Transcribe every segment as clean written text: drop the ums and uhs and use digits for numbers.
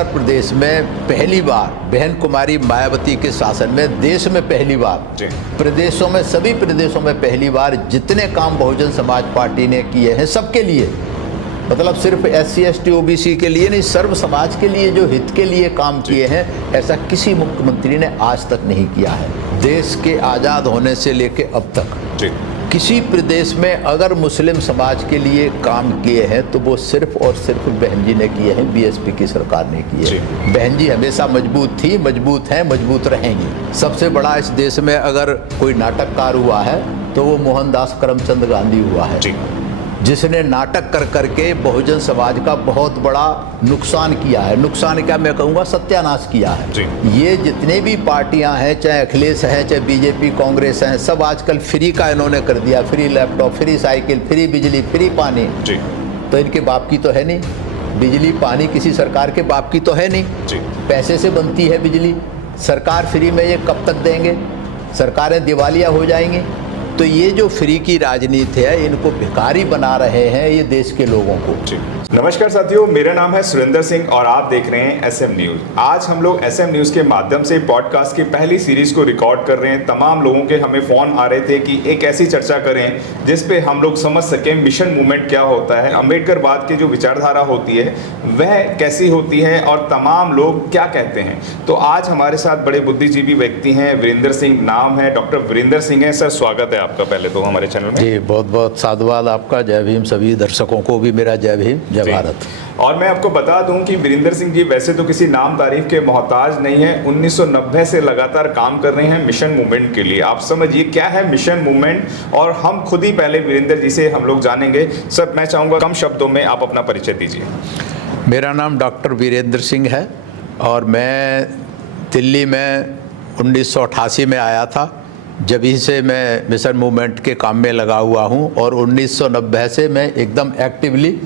उत्तर प्रदेश में पहली बार बहन कुमारी मायावती के शासन में देश में पहली बार, प्रदेशों में सभी प्रदेशों में पहली बार जितने काम बहुजन समाज पार्टी ने किए हैं सबके लिए, मतलब सिर्फ SC ST OBC के लिए नहीं, सर्व समाज के लिए जो हित के लिए काम किए हैं, ऐसा किसी मुख्यमंत्री ने आज तक नहीं किया है। देश के आज़ाद होने से लेके अब तक किसी प्रदेश में अगर मुस्लिम समाज के लिए काम किए हैं तो वो सिर्फ और सिर्फ बहन जी ने किए हैं, BSP की सरकार ने किए हैं। बहन जी हमेशा मजबूत थी, मजबूत हैं, मजबूत रहेंगी। सबसे बड़ा इस देश में अगर कोई नाटककार हुआ है तो वो मोहनदास करमचंद गांधी हुआ है, जिसने नाटक कर करके बहुजन समाज का बहुत बड़ा नुकसान किया है। नुकसान क्या मैं कहूँगा, सत्यानाश किया है। ये जितने भी पार्टियां हैं, चाहे अखिलेश हैं, चाहे BJP कांग्रेस हैं, सब आजकल फ्री का इन्होंने कर दिया। Free laptop, free cycle, free बिजली, फ्री पानी। तो इनके बाप की तो है नहीं बिजली पानी, किसी सरकार के बाप की तो है नहीं। पैसे से बनती है बिजली, सरकार फ्री में ये कब तक देंगे? सरकारें दिवालिया हो जाएंगी। तो ये जो फ्री की राजनीति है, इनको भिखारी बना रहे हैं ये देश के लोगों को। नमस्कार साथियों, मेरा नाम है सुरेंद्र सिंह और आप देख रहे हैं SM न्यूज। आज हम लोग SM न्यूज के माध्यम से पॉडकास्ट की पहली सीरीज को रिकॉर्ड कर रहे हैं। तमाम लोगों के हमें फोन आ रहे थे कि एक ऐसी चर्चा करें जिस पे हम लोग समझ सकें मिशन मूवमेंट क्या होता है, अम्बेडकरवाद की जो विचारधारा होती है वह कैसी होती है और तमाम लोग क्या कहते हैं। तो आज हमारे साथ बड़े बुद्धिजीवी व्यक्ति हैं, वीरेंद्र सिंह नाम है, डॉक्टर वीरेंद्र सिंह है। सर स्वागत है आपका पहले तो हमारे चैनल में। जी बहुत बहुत साधुवाद आपका। जय भीम। सभी दर्शकों को भी मेरा जय भीम, जय भारत। और मैं आपको बता दूं कि वीरेंद्र सिंह जी वैसे तो किसी नाम तारीफ के मोहताज नहीं है। 1990 से लगातार काम कर रहे हैं मिशन मूवमेंट के लिए। आप समझिए क्या है मिशन मूवमेंट, और हम खुद ही पहले वीरेंद्र जी से हम लोग जानेंगे। सर मैं चाहूँगा कम शब्दों में आप अपना परिचय दीजिए। मेरा नाम डॉक्टर वीरेंद्र सिंह है और मैं दिल्ली में 1988 में आया था। जब ही से मैं मिशन मूवमेंट के काम में लगा हुआ हूँ और 1990 से मैं एकदम एक्टिवली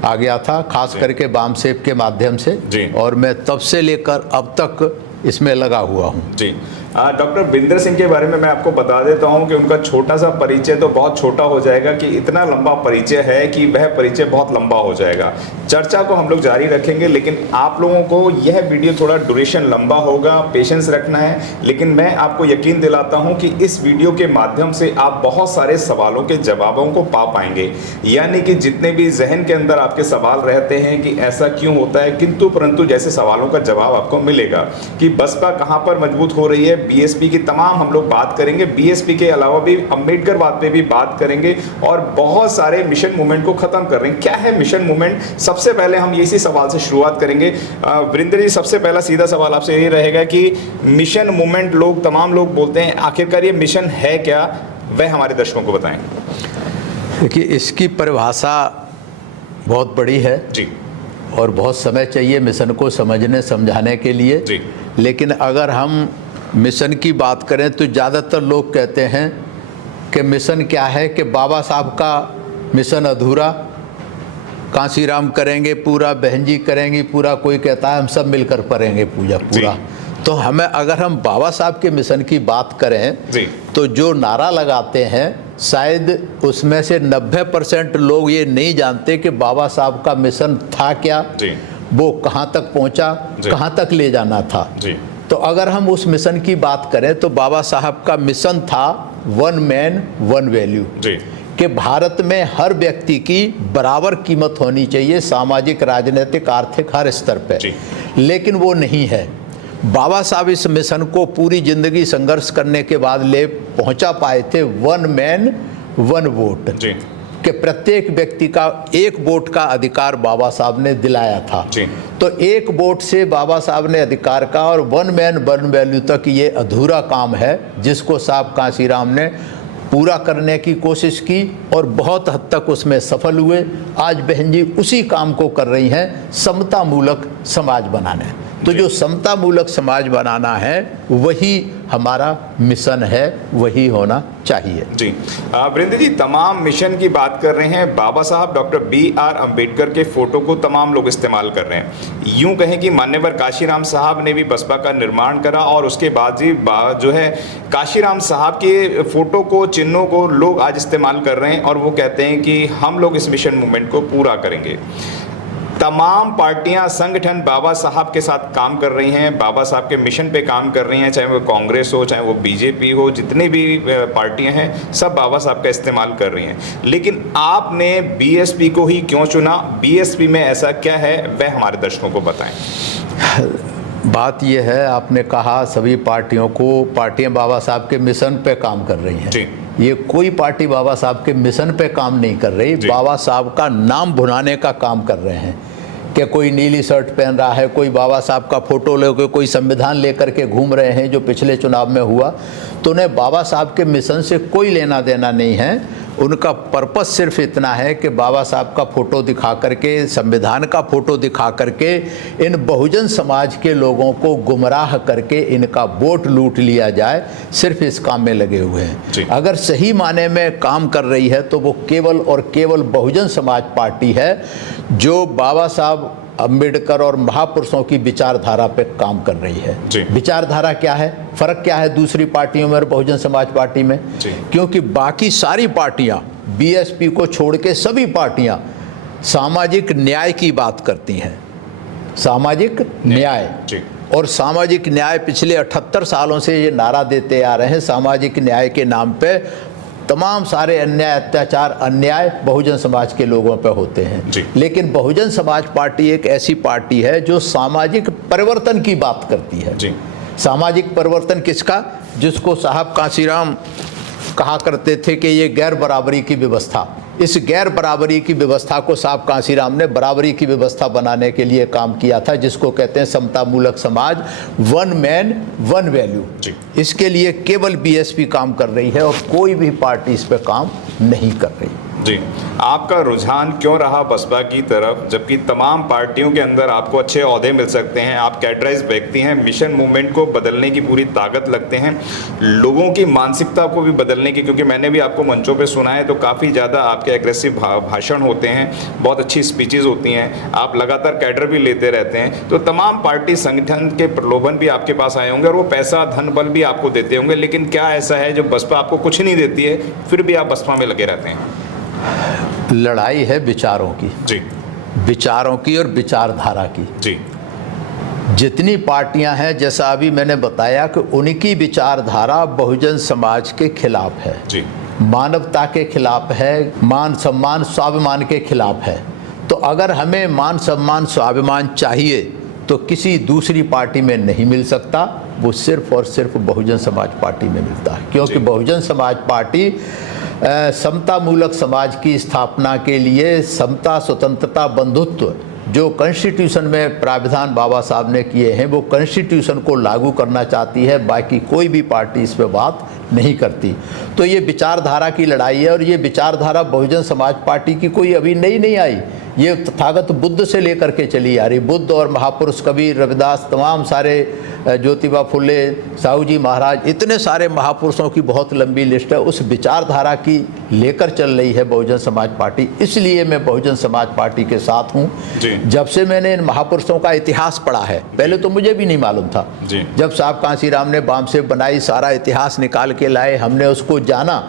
आ गया था, खास करके बाम सेब के माध्यम से, और मैं तब से लेकर अब तक इसमें लगा हुआ हूँ। जी डॉक्टर वीरेंद्र सिंह के बारे में मैं आपको बता देता हूं कि उनका छोटा सा परिचय तो बहुत छोटा हो जाएगा कि इतना लंबा परिचय है कि वह परिचय बहुत लंबा हो जाएगा। चर्चा को हम लोग जारी रखेंगे, लेकिन आप लोगों को यह वीडियो थोड़ा ड्यूरेशन लंबा होगा, पेशेंस रखना है। लेकिन मैं आपको यकीन दिलाता हूं कि इस वीडियो के माध्यम से आप बहुत सारे सवालों के जवाबों को पा पाएंगे। यानी कि जितने भी जहन के अंदर आपके सवाल रहते हैं कि ऐसा क्यों होता है, किंतु परंतु जैसे सवालों का जवाब आपको मिलेगा कि बसपा कहाँ पर मजबूत हो रही है, BSP की तमाम हम लोग बात करेंगे। BSP के अलावा भी अम्बेडकरवाद पे भी बात करेंगे और बहुत सारे मिशन मूवमेंट को खत्म कर रहे हैं। क्या है मिशन मूवमेंट? सबसे पहले हम इसी सवाल से शुरुआत करेंगे। वीरेंद्र जी, सबसे पहला सीधा सवाल आपसे यही रहेगा कि मिशन मूवमेंट लोग तमाम लोग बोलते हैं, आखिरकार ये मिशन है क्या, वह हमारे दर्शकों को बताएं। देखिए इसकी परिभाषा बहुत बड़ी है जी, और बहुत समय चाहिए मिशन को समझने समझाने के लिए जी। लेकिन अगर हम मिशन की बात करें तो ज़्यादातर लोग कहते हैं कि मिशन क्या है, कि बाबा साहब का मिशन अधूरा, कांसीराम करेंगे पूरा, बहन जी करेंगी पूरा, कोई कहता है हम सब मिलकर करेंगे पूजा पूरा। तो हमें अगर हम बाबा साहब के मिशन की बात करें तो जो नारा लगाते हैं शायद उसमें से 90% लोग ये नहीं जानते कि बाबा साहब का मिशन था क्या, वो कहाँ तक पहुँचा, कहाँ तक ले जाना था। तो अगर हम उस मिशन की बात करें तो बाबा साहब का मिशन था वन मैन वन वैल्यू, कि भारत में हर व्यक्ति की बराबर कीमत होनी चाहिए, सामाजिक, राजनीतिक, आर्थिक हर स्तर पे। लेकिन वो नहीं है। बाबा साहब इस मिशन को पूरी जिंदगी संघर्ष करने के बाद ले पहुंचा पाए थे वन मैन वन वोट, कि प्रत्येक व्यक्ति का एक वोट का अधिकार बाबा साहब ने दिलाया था। तो एक वोट से बाबा साहब ने अधिकार का, और वन मैन वन वैल्यू तक ये अधूरा काम है जिसको साहब कांसीराम ने पूरा करने की कोशिश की और बहुत हद तक उसमें सफल हुए। आज बहन जी उसी काम को कर रही हैं, समता मूलक समाज बनाने। तो जो समता मूलक समाज बनाना है वही हमारा मिशन है, वही होना चाहिए जी। वीरेंद्र जी, तमाम मिशन की बात कर रहे हैं, बाबा साहब डॉक्टर BR अम्बेडकर के फोटो को तमाम लोग इस्तेमाल कर रहे हैं। यूं कहें कि मान्यवर काशीराम साहब ने भी बसपा का निर्माण करा और उसके बाद जी जो है काशीराम साहब के फोटो को, चिन्हों को लोग आज इस्तेमाल कर रहे हैं और वो कहते हैं कि हम लोग इस मिशन मूवमेंट को पूरा करेंगे। तमाम पार्टियां संगठन बाबा साहब के साथ काम कर रही हैं, बाबा साहब के मिशन पे काम कर रही हैं, चाहे वो कांग्रेस हो, चाहे वो बीजेपी हो, जितनी भी पार्टियां हैं सब बाबा साहब का इस्तेमाल कर रही हैं। लेकिन आपने बीएसपी को ही क्यों चुना? बीएसपी में ऐसा क्या है, वह हमारे दर्शकों को बताएं। बात यह है, आपने कहा सभी पार्टियां बाबा साहब के मिशन पे काम कर रही हैं। जी। ये कोई पार्टी बाबा साहब के मिशन पे काम नहीं कर रही, बाबा साहब का नाम भुनाने का काम कर रहे हैं कि कोई नीली शर्ट पहन रहा है, कोई बाबा साहब का फोटो लेकर, कोई संविधान लेकर के घूम रहे हैं जो पिछले चुनाव में हुआ। तो उन्हें बाबा साहब के मिशन से कोई लेना देना नहीं है। उनका पर्पस सिर्फ इतना है कि बाबा साहब का फ़ोटो दिखा करके, संविधान का फ़ोटो दिखा करके इन बहुजन समाज के लोगों को गुमराह करके इनका वोट लूट लिया जाए, सिर्फ इस काम में लगे हुए हैं। अगर सही माने में काम कर रही है तो वो केवल और केवल बहुजन समाज पार्टी है जो बाबा साहब अम्बेडकर और महापुरुषों की विचारधारा पे काम कर रही है। विचारधारा क्या है, फर्क क्या है दूसरी पार्टियों में और बहुजन समाज पार्टी में? क्योंकि बाकी सारी पार्टियां बीएसपी को छोड़ के सभी पार्टियां सामाजिक न्याय की बात करती हैं। सामाजिक न्याय, और सामाजिक न्याय पिछले 78 सालों से ये नारा देते आ रहे हैं। सामाजिक न्याय के नाम पे तमाम सारे अन्याय, अत्याचार, अन्याय बहुजन समाज के लोगों पे होते हैं। लेकिन बहुजन समाज पार्टी एक ऐसी पार्टी है जो सामाजिक परिवर्तन की बात करती है। सामाजिक परिवर्तन किसका? जिसको साहब कांशीराम कहा करते थे कि ये गैर बराबरी की व्यवस्था, इस गैर बराबरी की व्यवस्था को साहब कांशीराम ने बराबरी की व्यवस्था बनाने के लिए काम किया था, जिसको कहते हैं समतामूलक समाज, वन मैन वन वैल्यू। इसके लिए केवल बीएसपी काम कर रही है और कोई भी पार्टी इस पे काम नहीं कर रही। जी, आपका रुझान क्यों रहा बसपा की तरफ, जबकि तमाम पार्टियों के अंदर आपको अच्छे ओहदे मिल सकते हैं, आप कैडराइज व्यक्ति हैं, मिशन मूवमेंट को बदलने की पूरी ताकत लगते हैं, लोगों की मानसिकता को भी बदलने की, क्योंकि मैंने भी आपको मंचों पे सुना है तो काफ़ी ज़्यादा आपके एग्रेसिव भाषण होते हैं, बहुत अच्छी स्पीचेज होती हैं, आप लगातार कैडर भी लेते रहते हैं, तो तमाम पार्टी संगठन के प्रलोभन भी आपके पास आए होंगे और वो पैसा धन बल भी आपको देते होंगे, लेकिन क्या ऐसा है जो बसपा आपको कुछ नहीं देती है फिर भी आप बसपा में लगे रहते हैं? लड़ाई है विचारों की। विचारों की और विचारधारा की। जितनी पार्टियां हैं, जैसा अभी मैंने बताया कि उनकी विचारधारा बहुजन समाज के खिलाफ है, मानवता के खिलाफ है, मान सम्मान स्वाभिमान के खिलाफ है। तो अगर हमें मान सम्मान स्वाभिमान चाहिए तो किसी दूसरी पार्टी में नहीं मिल सकता, वो सिर्फ और सिर्फ बहुजन समाज पार्टी में मिलता है। क्योंकि बहुजन समाज पार्टी समतामूलक समाज की स्थापना के लिए समता, स्वतंत्रता, बंधुत्व जो कॉन्स्टिट्यूशन में प्रावधान बाबा साहब ने किए हैं वो कॉन्स्टिट्यूशन को लागू करना चाहती है। बाकी कोई भी पार्टी इस पर बात नहीं करती। तो ये विचारधारा की लड़ाई है और ये विचारधारा बहुजन समाज पार्टी की कोई अभी नई नहीं आई, ये तथागत बुद्ध से लेकर के चली आ रही। बुद्ध और महापुरुष कबीर, रविदास, तमाम सारे, ज्योतिबा फुले, साहू जी महाराज, इतने सारे महापुरुषों की बहुत लंबी लिस्ट है। उस विचारधारा की लेकर चल रही है बहुजन समाज पार्टी। इसलिए मैं बहुजन समाज पार्टी के साथ हूँ। जब से मैंने इन महापुरुषों का इतिहास पढ़ा है, पहले तो मुझे भी नहीं मालूम था, जब साहब कांशीराम ने बाम से बनाई, सारा इतिहास निकाल के लाए, हमने उसको जाना,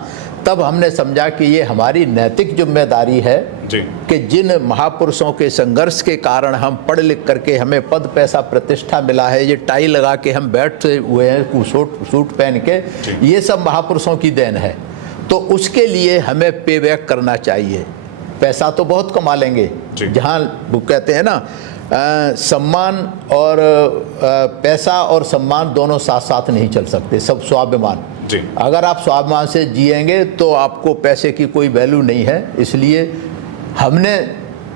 तब हमने समझा कि ये हमारी नैतिक जिम्मेदारी है कि जिन महापुरुषों के संघर्ष के कारण हम पढ़ लिख करके हमें पद, पैसा, प्रतिष्ठा मिला है, ये टाई लगा के हम बैठे हुए हैं, सूट पहन के, ये सब महापुरुषों की देन है। तो उसके लिए हमें पे बैक करना चाहिए। पैसा तो बहुत कमा लेंगे, जहाँ वो कहते हैं ना सम्मान और पैसा और सम्मान दोनों साथ साथ नहीं चल सकते, सब स्वाभिमान। अगर आप स्वाभिमान से जिएंगे तो आपको पैसे की कोई वैल्यू नहीं है। इसलिए हमने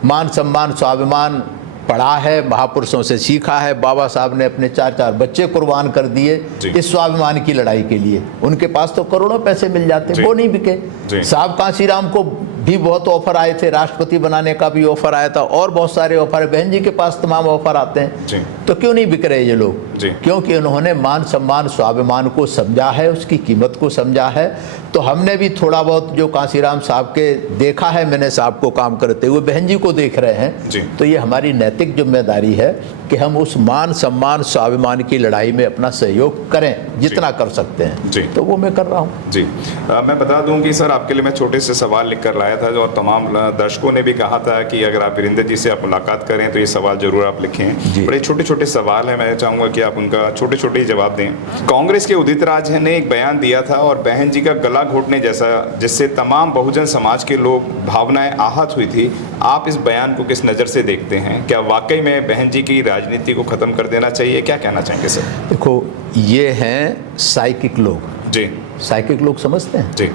मान सम्मान स्वाभिमान पढ़ा है, महापुरुषों से सीखा है। बाबा साहब ने अपने 4 बच्चे कुर्बान कर दिए इस स्वाभिमान की लड़ाई के लिए। उनके पास तो करोड़ों पैसे मिल जाते, वो नहीं बिके। साहब कांशीराम को भी बहुत ऑफर आए थे, राष्ट्रपति बनाने का भी ऑफर आया था और बहुत सारे ऑफर, बहन जी के पास तमाम ऑफर आते हैं। तो क्यों नहीं बिक रहे ये लोग? क्योंकि उन्होंने मान सम्मान स्वाभिमान को समझा है, उसकी कीमत को समझा है। तो हमने भी थोड़ा बहुत जो कांसीराम साहब के देखा है, मैंने साहब को काम करते हुए, बहन जी को देख रहे हैं, तो ये हमारी नैतिक जिम्मेदारी है कि हम उस मान सम्मान स्वाभिमान की लड़ाई में अपना सहयोग करें जितना कर सकते हैं। तो वो मैं कर रहा हूँ जी। मैं बता दूं कि सर आपके लिए मैं छोटे से सवाल लिख कर लाया था, जो तमाम दर्शकों ने भी कहा था कि अगर आप वीरेंद्र जी से आप मुलाकात करें तो ये सवाल जरूर आप लिखें। बड़े छोटे छोटे सवाल हैं, मैं चाहूँगा कि आप उनका छोटे छोटे ही जवाब दें। कांग्रेस के उदित राज ने एक बयान दिया था और बहन जी का गला घोटने जैसा, जिससे तमाम बहुजन समाज के लोग भावनाएं आहत हुई थी। आप इस बयान को किस नज़र से देखते हैं? क्या वाकई में बहन जी की राजनीति को ख़त्म कर देना चाहिए? क्या कहना चाहेंगे सर? देखो, ये हैं साइकिक लोग जी। साइकिक लोग समझते हैं जी।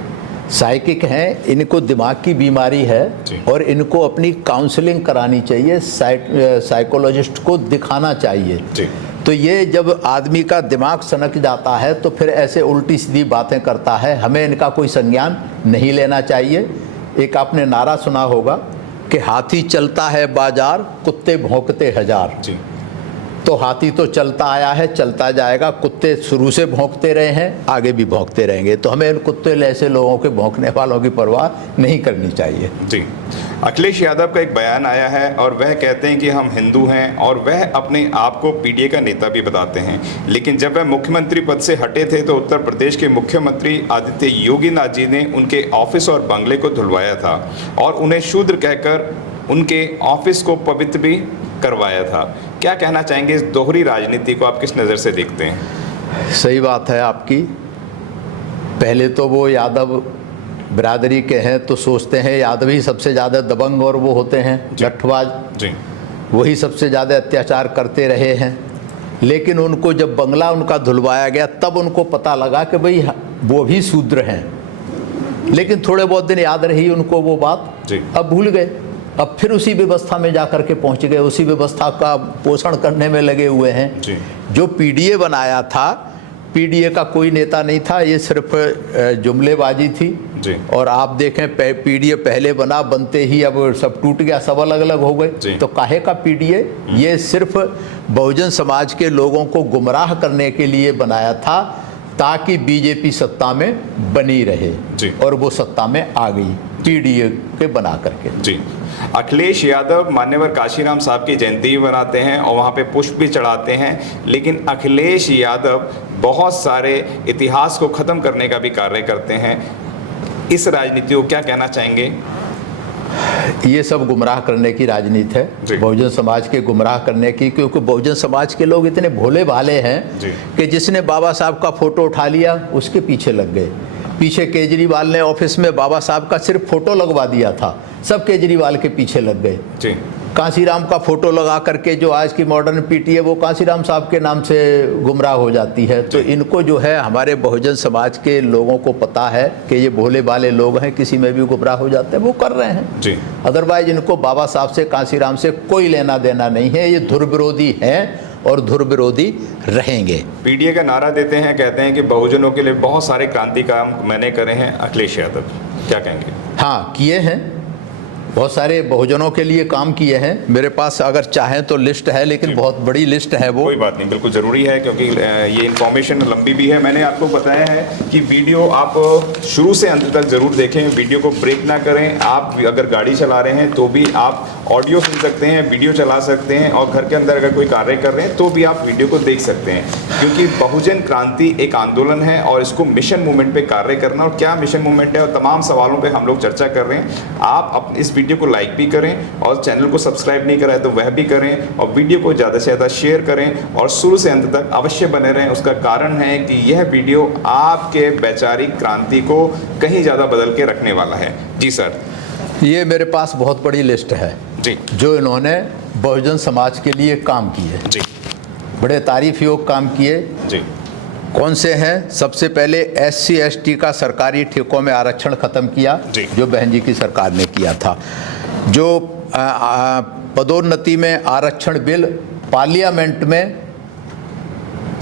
साइकिक हैं, इनको दिमाग की बीमारी है और इनको अपनी काउंसलिंग करानी चाहिए, साइकोलॉजिस्ट को दिखाना चाहिए जी। तो ये जब आदमी का दिमाग सनक जाता है तो फिर ऐसे उल्टी सीधी बातें करता है, हमें इनका कोई संज्ञान नहीं लेना चाहिए। एक आपने नारा सुना होगा कि हाथी चलता है बाजार, कुत्ते भौंकते हजार जी। तो हाथी तो चलता आया है, चलता जाएगा, कुत्ते शुरू से भौंकते रहे हैं, आगे भी भौंकते रहेंगे। तो हमें इन कुत्ते ऐसे लोगों के भौंकने वालों की परवाह नहीं करनी चाहिए जी। अखिलेश यादव का एक बयान आया है और वह कहते हैं कि हम हिंदू हैं और वह अपने आप को पीडीए का नेता भी बताते हैं, लेकिन जब वह मुख्यमंत्री पद से हटे थे तो उत्तर प्रदेश के मुख्यमंत्री आदित्य योगी नाथ जी ने उनके ऑफिस और बंगले को धुलवाया था और उन्हें शूद्र कहकर उनके ऑफिस को पवित्र भी करवाया था। क्या कहना चाहेंगे इस दोहरी राजनीति को आप किस नज़र से देखते हैं? सही बात है आपकी। पहले तो वो यादव बिरादरी के हैं तो सोचते हैं यादव ही सबसे ज़्यादा दबंग और वो होते हैं लठबाज जी, वही सबसे ज़्यादा अत्याचार करते रहे हैं। लेकिन उनको जब बंगला उनका धुलवाया गया तब उनको पता लगा कि भाई वो भी शूद्र हैं। लेकिन थोड़े बहुत दिन याद रही उनको वो बात, अब भूल गए। अब फिर उसी व्यवस्था में जा कर के पहुँच गए, उसी व्यवस्था का पोषण करने में लगे हुए हैं जी। जो पीडीए बनाया था, पीडीए का कोई नेता नहीं था, ये सिर्फ जुमलेबाजी थी जी। और आप देखें पीडीए पहले बना, बनते ही अब सब टूट गया, सब अलग अलग हो गए। तो काहे का पीडीए? ये सिर्फ बहुजन समाज के लोगों को गुमराह करने के लिए बनाया था ताकि बीजेपी सत्ता में बनी रहे जी। और वो सत्ता में आ गई पीडीए के बना करके जी। अखिलेश यादव मान्यवर काशीराम साहब की जयंती भी बनाते हैं और वहाँ पे पुष्प भी चढ़ाते हैं, लेकिन अखिलेश यादव बहुत सारे इतिहास को ख़त्म करने का भी कार्य करते हैं। इस राजनीति को क्या कहना चाहेंगे? ये सब गुमराह करने की राजनीति है, बहुजन समाज के गुमराह करने की, क्योंकि बहुजन समाज के लोग इतने भोले भाले हैं कि जिसने बाबा साहब का फोटो उठा लिया उसके पीछे लग गए। पीछे केजरीवाल ने ऑफिस में बाबा साहब का सिर्फ फोटो लगवा दिया था, सब केजरीवाल के पीछे लग गए जी। कांसीराम का फोटो लगा करके जो आज की मॉडर्न पीटीए वो कांसीराम साहब के नाम से गुमराह हो जाती है। तो इनको जो है हमारे बहुजन समाज के लोगों को पता है कि ये भोले भाले लोग हैं, किसी में भी गुमराह हो जाते हैं, वो कर रहे हैं जी। अदरवाइज इनको बाबा साहब से, कांसीराम से कोई लेना देना नहीं है। ये धुर विरोधी हैं और धुर विरोधी रहेंगे। पीडीए का नारा देते हैं, कहते हैं कि बहुजनों के लिए बहुत सारे क्रांति काम मैंने करे हैं। अखिलेश यादव क्या कहेंगे? हाँ, किए हैं, बहुत सारे बहुजनों के लिए काम किए हैं। मेरे पास अगर चाहें तो लिस्ट है, लेकिन बहुत बड़ी लिस्ट है वो। कोई बात नहीं, बिल्कुल ज़रूरी है क्योंकि ये इन्फॉर्मेशन लंबी भी है। मैंने आपको बताया है कि वीडियो आप शुरू से अंत तक ज़रूर देखें, वीडियो को ब्रेक ना करें। आप अगर गाड़ी चला रहे हैं तो भी आप ऑडियो सुन सकते हैं, वीडियो चला सकते हैं, और घर के अंदर अगर कोई कार्य कर रहे हैं तो भी आप वीडियो को देख सकते हैं, क्योंकि बहुजन क्रांति एक आंदोलन है और इसको मिशन मूवमेंट पे कार्य करना, और क्या मिशन मूवमेंट है और तमाम सवालों पे हम लोग चर्चा कर रहे हैं। आप इस वीडियो को लाइक भी करें और चैनल को सब्सक्राइब नहीं करा है तो वह भी करें, और वीडियो को ज़्यादा से ज़्यादा शेयर करें और शुरू से अंत तक अवश्य बने रहें। उसका कारण है कि यह वीडियो आपके वैचारिक क्रांति को कहीं ज़्यादा बदल के रखने वाला है। जी सर। ये मेरे पास बहुत बड़ी लिस्ट है जी, जो इन्होंने बहुजन समाज के लिए काम किए जी, बड़े तारीफ योग काम किए जी। कौन से हैं? सबसे पहले SC ST का सरकारी ठेकों में आरक्षण खत्म किया, जो बहन जी की सरकार ने किया था। जो पदोन्नति में आरक्षण बिल पार्लियामेंट में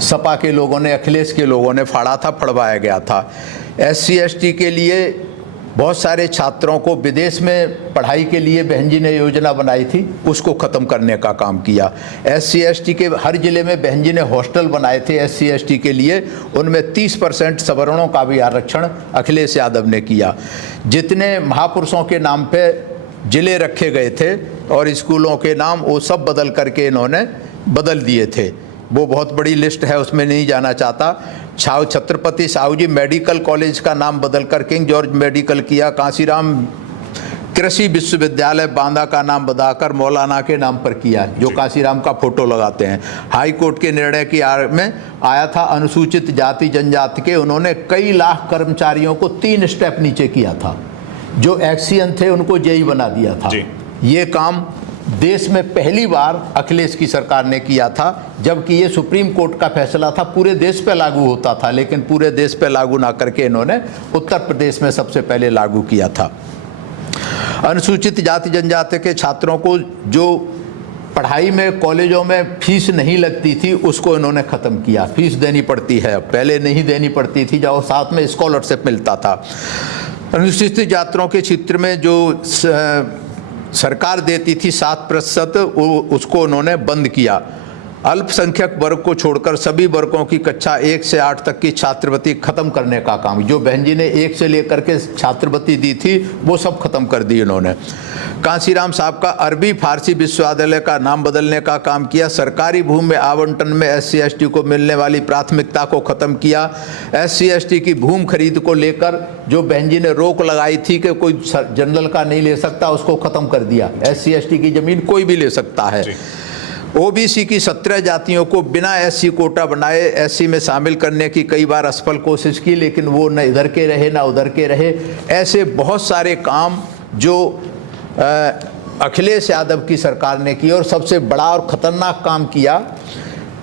सपा के लोगों ने, अखिलेश के लोगों ने फाड़ा था, फड़वाया गया था। SC ST के लिए बहुत सारे छात्रों को विदेश में पढ़ाई के लिए बहन जी ने योजना बनाई थी, उसको ख़त्म करने का काम किया। SC/ST के हर ज़िले में बहन जी ने हॉस्टल बनाए थे SC/ST के लिए, उनमें 30% सवर्णों का भी आरक्षण अखिलेश यादव ने किया। जितने महापुरुषों के नाम पे ज़िले रखे गए थे और स्कूलों के नाम वो सब बदल करके इन्होंने बदल दिए थे। वो बहुत बड़ी लिस्ट है, उसमें नहीं जाना चाहता। छत्रपति साहू जी मेडिकल कॉलेज का नाम बदल कर किंग जॉर्ज मेडिकल किया। कांसीराम कृषि विश्वविद्यालय बांदा का नाम बदलकर मौलाना के नाम पर किया, जो कांसीराम का फोटो लगाते हैं। हाई कोर्ट के निर्णय की आड़ में आया था अनुसूचित जाति जनजाति के, उन्होंने कई लाख कर्मचारियों को 3 स्टेप नीचे किया था। जो एक्सियन थे उनको जेई बना दिया था। ये काम देश में पहली बार अखिलेश की सरकार ने किया था, जबकि ये सुप्रीम कोर्ट का फैसला था, पूरे देश पे लागू होता था, लेकिन पूरे देश पे लागू ना करके इन्होंने उत्तर प्रदेश में सबसे पहले लागू किया था। अनुसूचित जाति जनजाति के छात्रों को जो पढ़ाई में कॉलेजों में फीस नहीं लगती थी, उसको इन्होंने ख़त्म किया। फीस देनी पड़ती है, पहले नहीं देनी पड़ती थी, जब साथ में स्कॉलरशिप मिलता था। अनुसूचित जातियों के क्षेत्र में जो सरकार देती थी 7%, उसको उन्होंने बंद किया। अल्पसंख्यक वर्ग को छोड़कर सभी वर्गों की कक्षा 1 से 8 तक की छात्रवृत्ति खत्म करने का काम, जो बहन जी ने 1 से लेकर के छात्रवृत्ति दी थी, वो सब खत्म कर दी इन्होंने। कांसीराम साहब का अरबी फारसी विश्वविद्यालय का नाम बदलने का काम किया। सरकारी भूमि में आवंटन में SC/ST को मिलने वाली प्राथमिकता को खत्म किया। SC/ST की भूमि खरीद को लेकर जो बहन जी ने रोक लगाई थी कि कोई जनरल का नहीं ले सकता, उसको खत्म कर दिया। SC/ST की जमीन कोई भी ले सकता है। OBC की 17 जातियों को बिना SC कोटा बनाए SC में शामिल करने की कई बार असफल कोशिश की, लेकिन वो न इधर के रहे ना उधर के रहे। ऐसे बहुत सारे काम जो अखिलेश यादव की सरकार ने किए। और सबसे बड़ा और ख़तरनाक काम किया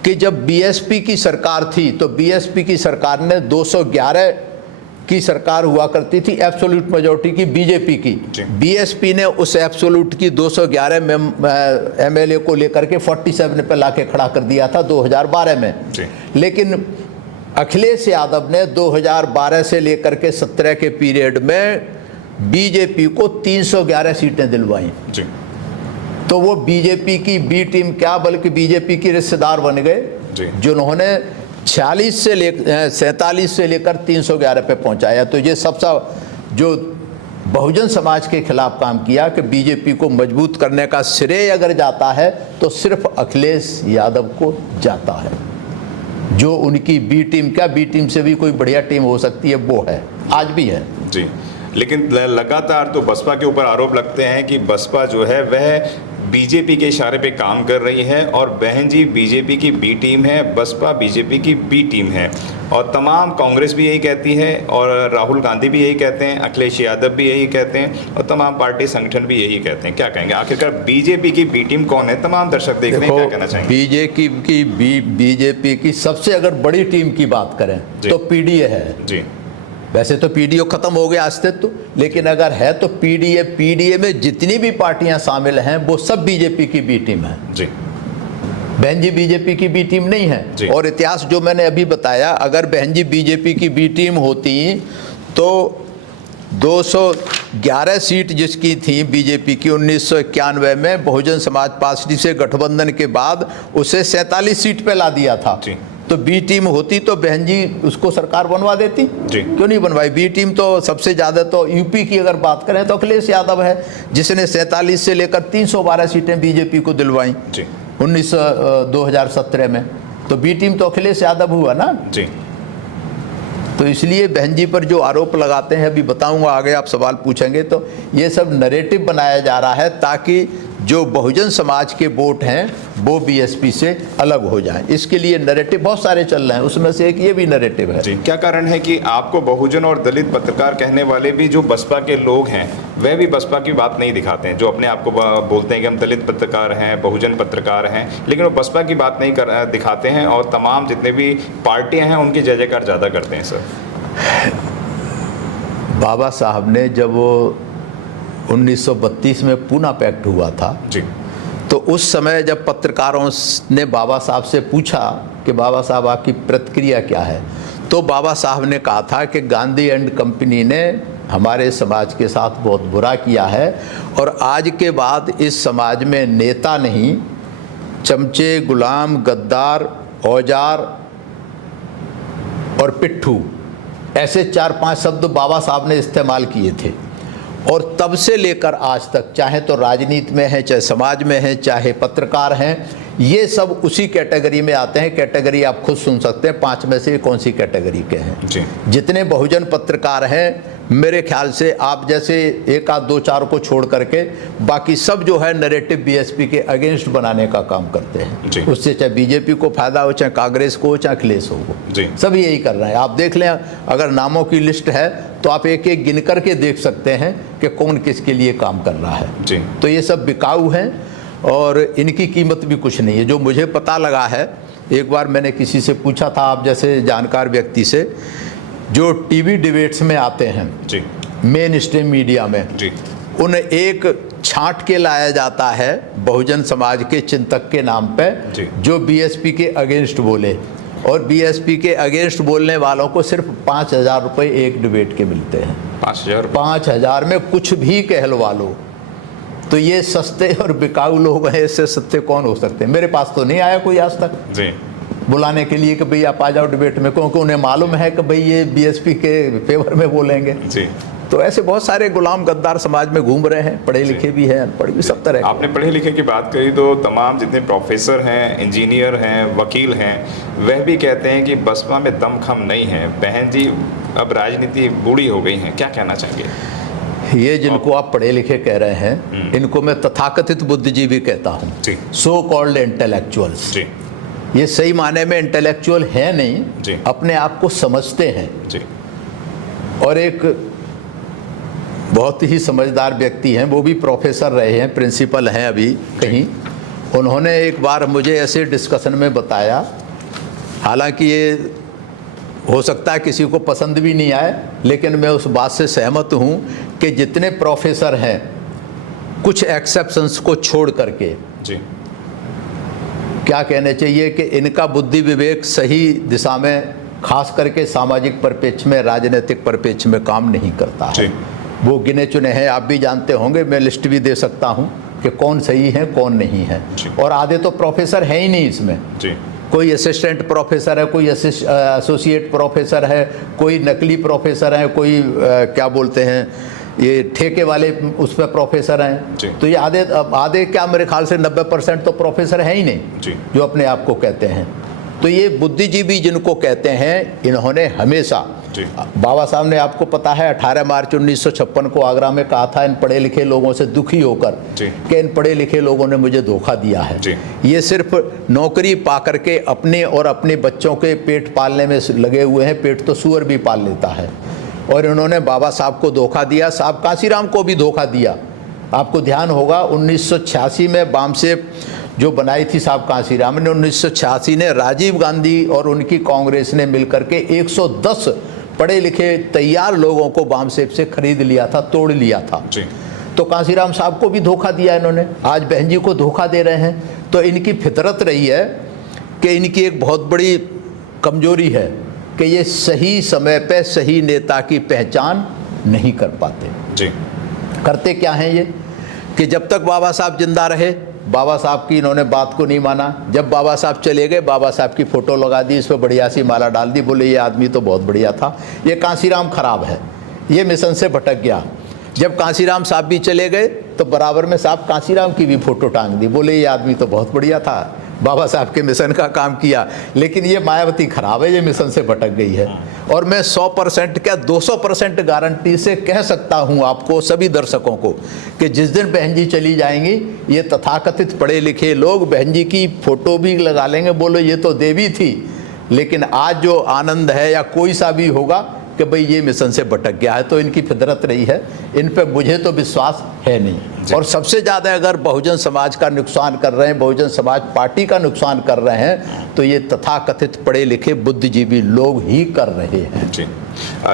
कि जब BSP की सरकार थी, तो BSP की सरकार ने 211 की सरकार हुआ करती थी, एब्सोल्यूट मेजॉरिटी की बीजेपी की। BSP ने उस एब्सोल्यूट की 211 MLA को लेकर के 47 पे लाके खड़ा कर दिया था 2012 में। लेकिन अखिलेश यादव ने 2012 से लेकर के 17 के पीरियड में बीजेपी को 311 सीटें दिलवाई। तो वो बीजेपी की बी टीम क्या, बल्कि बीजेपी की रिश्तेदार बन गए, जिन्होंने 47 से लेकर 311 पे पहुंचाया। तो ये सबसे जो बहुजन समाज के खिलाफ काम किया कि बीजेपी को मजबूत करने का श्रेय अगर जाता है तो सिर्फ अखिलेश यादव को जाता है। जो उनकी बी टीम, क्या बी टीम से भी कोई बढ़िया टीम हो सकती है, वो है, आज भी है जी। लेकिन लगातार तो बसपा के ऊपर आरोप लगते हैं कि बसपा जो है वह बीजेपी के इशारे पे काम कर रही है, और बहन जी बीजेपी की बी टीम है, बसपा बीजेपी की बी टीम है। और तमाम कांग्रेस भी यही कहती है, और राहुल गांधी भी यही कहते हैं, अखिलेश यादव भी यही कहते हैं, और तमाम पार्टी संगठन भी यही कहते हैं। क्या कहेंगे आखिरकार बीजेपी की बी टीम कौन है? तमाम दर्शक देख रहे हैं, क्या कहना चाहेंगे? बीजेपी की सबसे अगर बड़ी टीम की बात करें तो PDA है जी। वैसे तो PDO खत्म हो गया अस्तित्व, लेकिन अगर है तो PDA में जितनी भी पार्टियां शामिल हैं वो सब बीजेपी की बी टीम है जी। बहन जी बीजेपी की बी टीम नहीं है। और इतिहास जो मैंने अभी बताया, अगर बहन जी बीजेपी की बी टीम होती तो 211 सीट जिसकी थी बीजेपी की 1991 में बहुजन समाज पार्टी से गठबंधन के बाद उसे 47 सीट पे ला दिया था। तो बी टीम होती तो बहन जी उसको सरकार बनवा देती, क्यों नहीं बनवाई? बी टीम तो सबसे ज़्यादा तो यूपी की अगर बात करें तो अखिलेश यादव है, जिसने 47 से लेकर 312 सीटें बीजेपी को दिलवाई 2017 में। तो बी टीम तो अखिलेश यादव हुआ ना जी। तो इसलिए बहन जी पर जो आरोप लगाते हैं, अभी बताऊंगा आगे, आप सवाल पूछेंगे, तो ये सब नैरेटिव बनाया जा रहा है ताकि जो बहुजन समाज के वोट हैं वो BSP से अलग हो जाएं। इसके लिए नैरेटिव बहुत सारे चल रहे हैं, उसमें से एक ये भी नैरेटिव है जी। क्या कारण है कि आपको बहुजन और दलित पत्रकार कहने वाले भी जो बसपा के लोग हैं वह भी बसपा की बात नहीं दिखाते हैं? जो अपने आप को बोलते हैं कि हम दलित पत्रकार हैं, बहुजन पत्रकार हैं, लेकिन वो बसपा की बात नहीं दिखाते हैं, और तमाम जितने भी पार्टियां हैं उनकी जय जयकार ज़्यादा करते हैं। सर, बाबा साहब ने जब वो 1932 में पूना पैक्ट हुआ था जी, तो उस समय जब पत्रकारों ने बाबा साहब से पूछा कि बाबा साहब आपकी प्रतिक्रिया क्या है, तो बाबा साहब ने कहा था कि गांधी एंड कंपनी ने हमारे समाज के साथ बहुत बुरा किया है। और आज के बाद इस समाज में नेता नहीं, चमचे, गुलाम, गद्दार, औजार और पिट्ठू, ऐसे 4-5 शब्द बाबा साहब ने इस्तेमाल किए थे। और तब से लेकर आज तक, चाहे तो राजनीति में है, चाहे समाज में है, चाहे पत्रकार हैं, ये सब उसी कैटेगरी में आते हैं। कैटेगरी आप खुद सुन सकते हैं, 5 में से कौन सी कैटेगरी के हैं जी। जितने बहुजन पत्रकार हैं, मेरे ख्याल से आप जैसे 1 आध 2 4 को छोड़ करके बाकी सब जो है नैरेटिव बीएसपी के अगेंस्ट बनाने का काम करते हैं। उससे चाहे बीजेपी को फायदा हो, चाहे कांग्रेस को हो, चाहे अखिलेश हो, सब यही कर रहे हैं। आप देख लें, अगर नामों की लिस्ट है तो आप एक एक गिन करके देख सकते हैं कि कौन किसके लिए काम कर रहा है जी। तो ये सब बिकाऊ हैं और इनकी कीमत भी कुछ नहीं है। जो मुझे पता लगा है, एक बार मैंने किसी से पूछा था, आप जैसे जानकार व्यक्ति से, जो टीवी डिबेट्स में आते हैं जी, मेन स्ट्रीम मीडिया में जी, उन्हें एक छांट के लाया जाता है बहुजन समाज के चिंतक के नाम पे जो बीएसपी के अगेंस्ट बोले, और बीएसपी के अगेंस्ट बोलने वालों को सिर्फ 5,000 रुपये एक डिबेट के मिलते हैं। 5,000 में कुछ भी कहलवा लो। तो ये सस्ते और बिकाऊ लोग हैं, इससे सस्ते कौन हो सकते हैं। मेरे पास तो नहीं आया कोई आज तक जी बुलाने के लिए कि भाई आप आ जाओ डिबेट में, क्योंकि उन्हें मालूम है कि भाई ये बीएसपी के फेवर में बोलेंगे जी। तो ऐसे बहुत सारे गुलाम गद्दार समाज में घूम रहे हैं, पढ़े लिखे भी हैं, अनपढ़ भी, सब तरह। आपने पढ़े लिखे की बात करी तो तमाम जितने प्रोफेसर हैं, इंजीनियर हैं, वकील हैं, वह भी कहते हैं कि बसपा में दम खम नहीं है। बहन जी अब राजनीति बूढ़ी हो गई है, क्या कहना चाहेंगे? ये जिनको आप पढ़े लिखे कह रहे हैं, इनको मैं तथाकथित बुद्धिजीवी कहता हूँ, सो कॉल्ड इंटेलेक्चुअल्स। ये सही माने में इंटेलेक्चुअल है नहीं, अपने आप को समझते हैं जी। और एक बहुत ही समझदार व्यक्ति हैं, वो भी प्रोफेसर रहे हैं, प्रिंसिपल हैं अभी कहीं। उन्होंने एक बार मुझे ऐसे डिस्कशन में बताया, हालांकि ये हो सकता है किसी को पसंद भी नहीं आए, लेकिन मैं उस बात से सहमत हूँ कि जितने प्रोफेसर हैं, कुछ एक्सेप्शंस को छोड़ करके जी, क्या कहने चाहिए कि इनका बुद्धि विवेक सही दिशा में, खास करके सामाजिक परिप्रेक्ष्य में, राजनीतिक परिप्रेक्ष्य में काम नहीं करता है। वो गिने चुने हैं, आप भी जानते होंगे, मैं लिस्ट भी दे सकता हूँ कि कौन सही है कौन नहीं है। और आधे तो प्रोफेसर है ही नहीं इसमें जी। कोई असिस्टेंट प्रोफेसर है, कोई एसोसिएट प्रोफेसर है, कोई नकली प्रोफेसर है, कोई क्या बोलते हैं ये ठेके वाले उस पर प्रोफेसर हैं। तो ये आधे क्या, मेरे ख्याल से 90% तो प्रोफेसर है ही नहीं जो अपने आप को कहते हैं। तो ये बुद्धिजीवी जिनको कहते हैं, इन्होंने हमेशा, बाबा साहब ने, आपको पता है, 18 मार्च 1956 को आगरा में कहा था, इन पढ़े लिखे लोगों से दुखी होकर कि इन पढ़े लिखे लोगों ने मुझे धोखा दिया है। ये सिर्फ नौकरी पा करके अपने और अपने बच्चों के पेट पालने में लगे हुए हैं। पेट तो सूअर भी पाल लेता है। और इन्होंने बाबा साहब को धोखा दिया, साहब कांसीराम को भी धोखा दिया। आपको ध्यान होगा 1986 में बामसेप जो बनाई थी साहब कांसीराम ने, 1986 ने राजीव गांधी और उनकी कांग्रेस ने मिलकर के 110 पढ़े लिखे तैयार लोगों को बामसेप से खरीद लिया था, तोड़ लिया था जी। तो कांसीराम साहब को भी धोखा दिया इन्होंने, आज बहन जी को धोखा दे रहे हैं। तो इनकी फितरत रही है कि इनकी एक बहुत बड़ी कमजोरी है कि ये सही समय पे सही नेता की पहचान नहीं कर पाते जी। करते क्या हैं ये कि जब तक बाबा साहब जिंदा रहे, बाबा साहब की इन्होंने बात को नहीं माना। जब बाबा साहब चले गए, बाबा साहब की फ़ोटो लगा दी, इस पर बढ़िया सी माला डाल दी, बोले ये आदमी तो बहुत बढ़िया था। ये कांसीराम खराब है, ये मिशन से भटक गया। जब कांसीराम साहब भी चले गए तो बराबर में साहब कांसीराम की भी फ़ोटो टांग दी, बोले ये आदमी तो बहुत बढ़िया था, बाबा साहब के मिशन का काम किया। लेकिन ये मायावती खराब है, ये मिशन से भटक गई है। और मैं 100% क्या 200% गारंटी से कह सकता हूँ आपको, सभी दर्शकों को, कि जिस दिन बहन जी चली जाएंगी, ये तथाकथित पढ़े लिखे लोग बहन जी की फ़ोटो भी लगा लेंगे, बोलो ये तो देवी थी। लेकिन आज जो आनंद है या कोई सा भी होगा कि भाई ये मिशन से भटक गया है, तो इनकी फितरत रही है। इन पे मुझे तो विश्वास है नहीं। और सबसे ज़्यादा अगर बहुजन समाज का नुकसान कर रहे हैं, बहुजन समाज पार्टी का नुकसान कर रहे हैं, तो ये तथाकथित पढ़े लिखे बुद्धिजीवी लोग ही कर रहे हैं।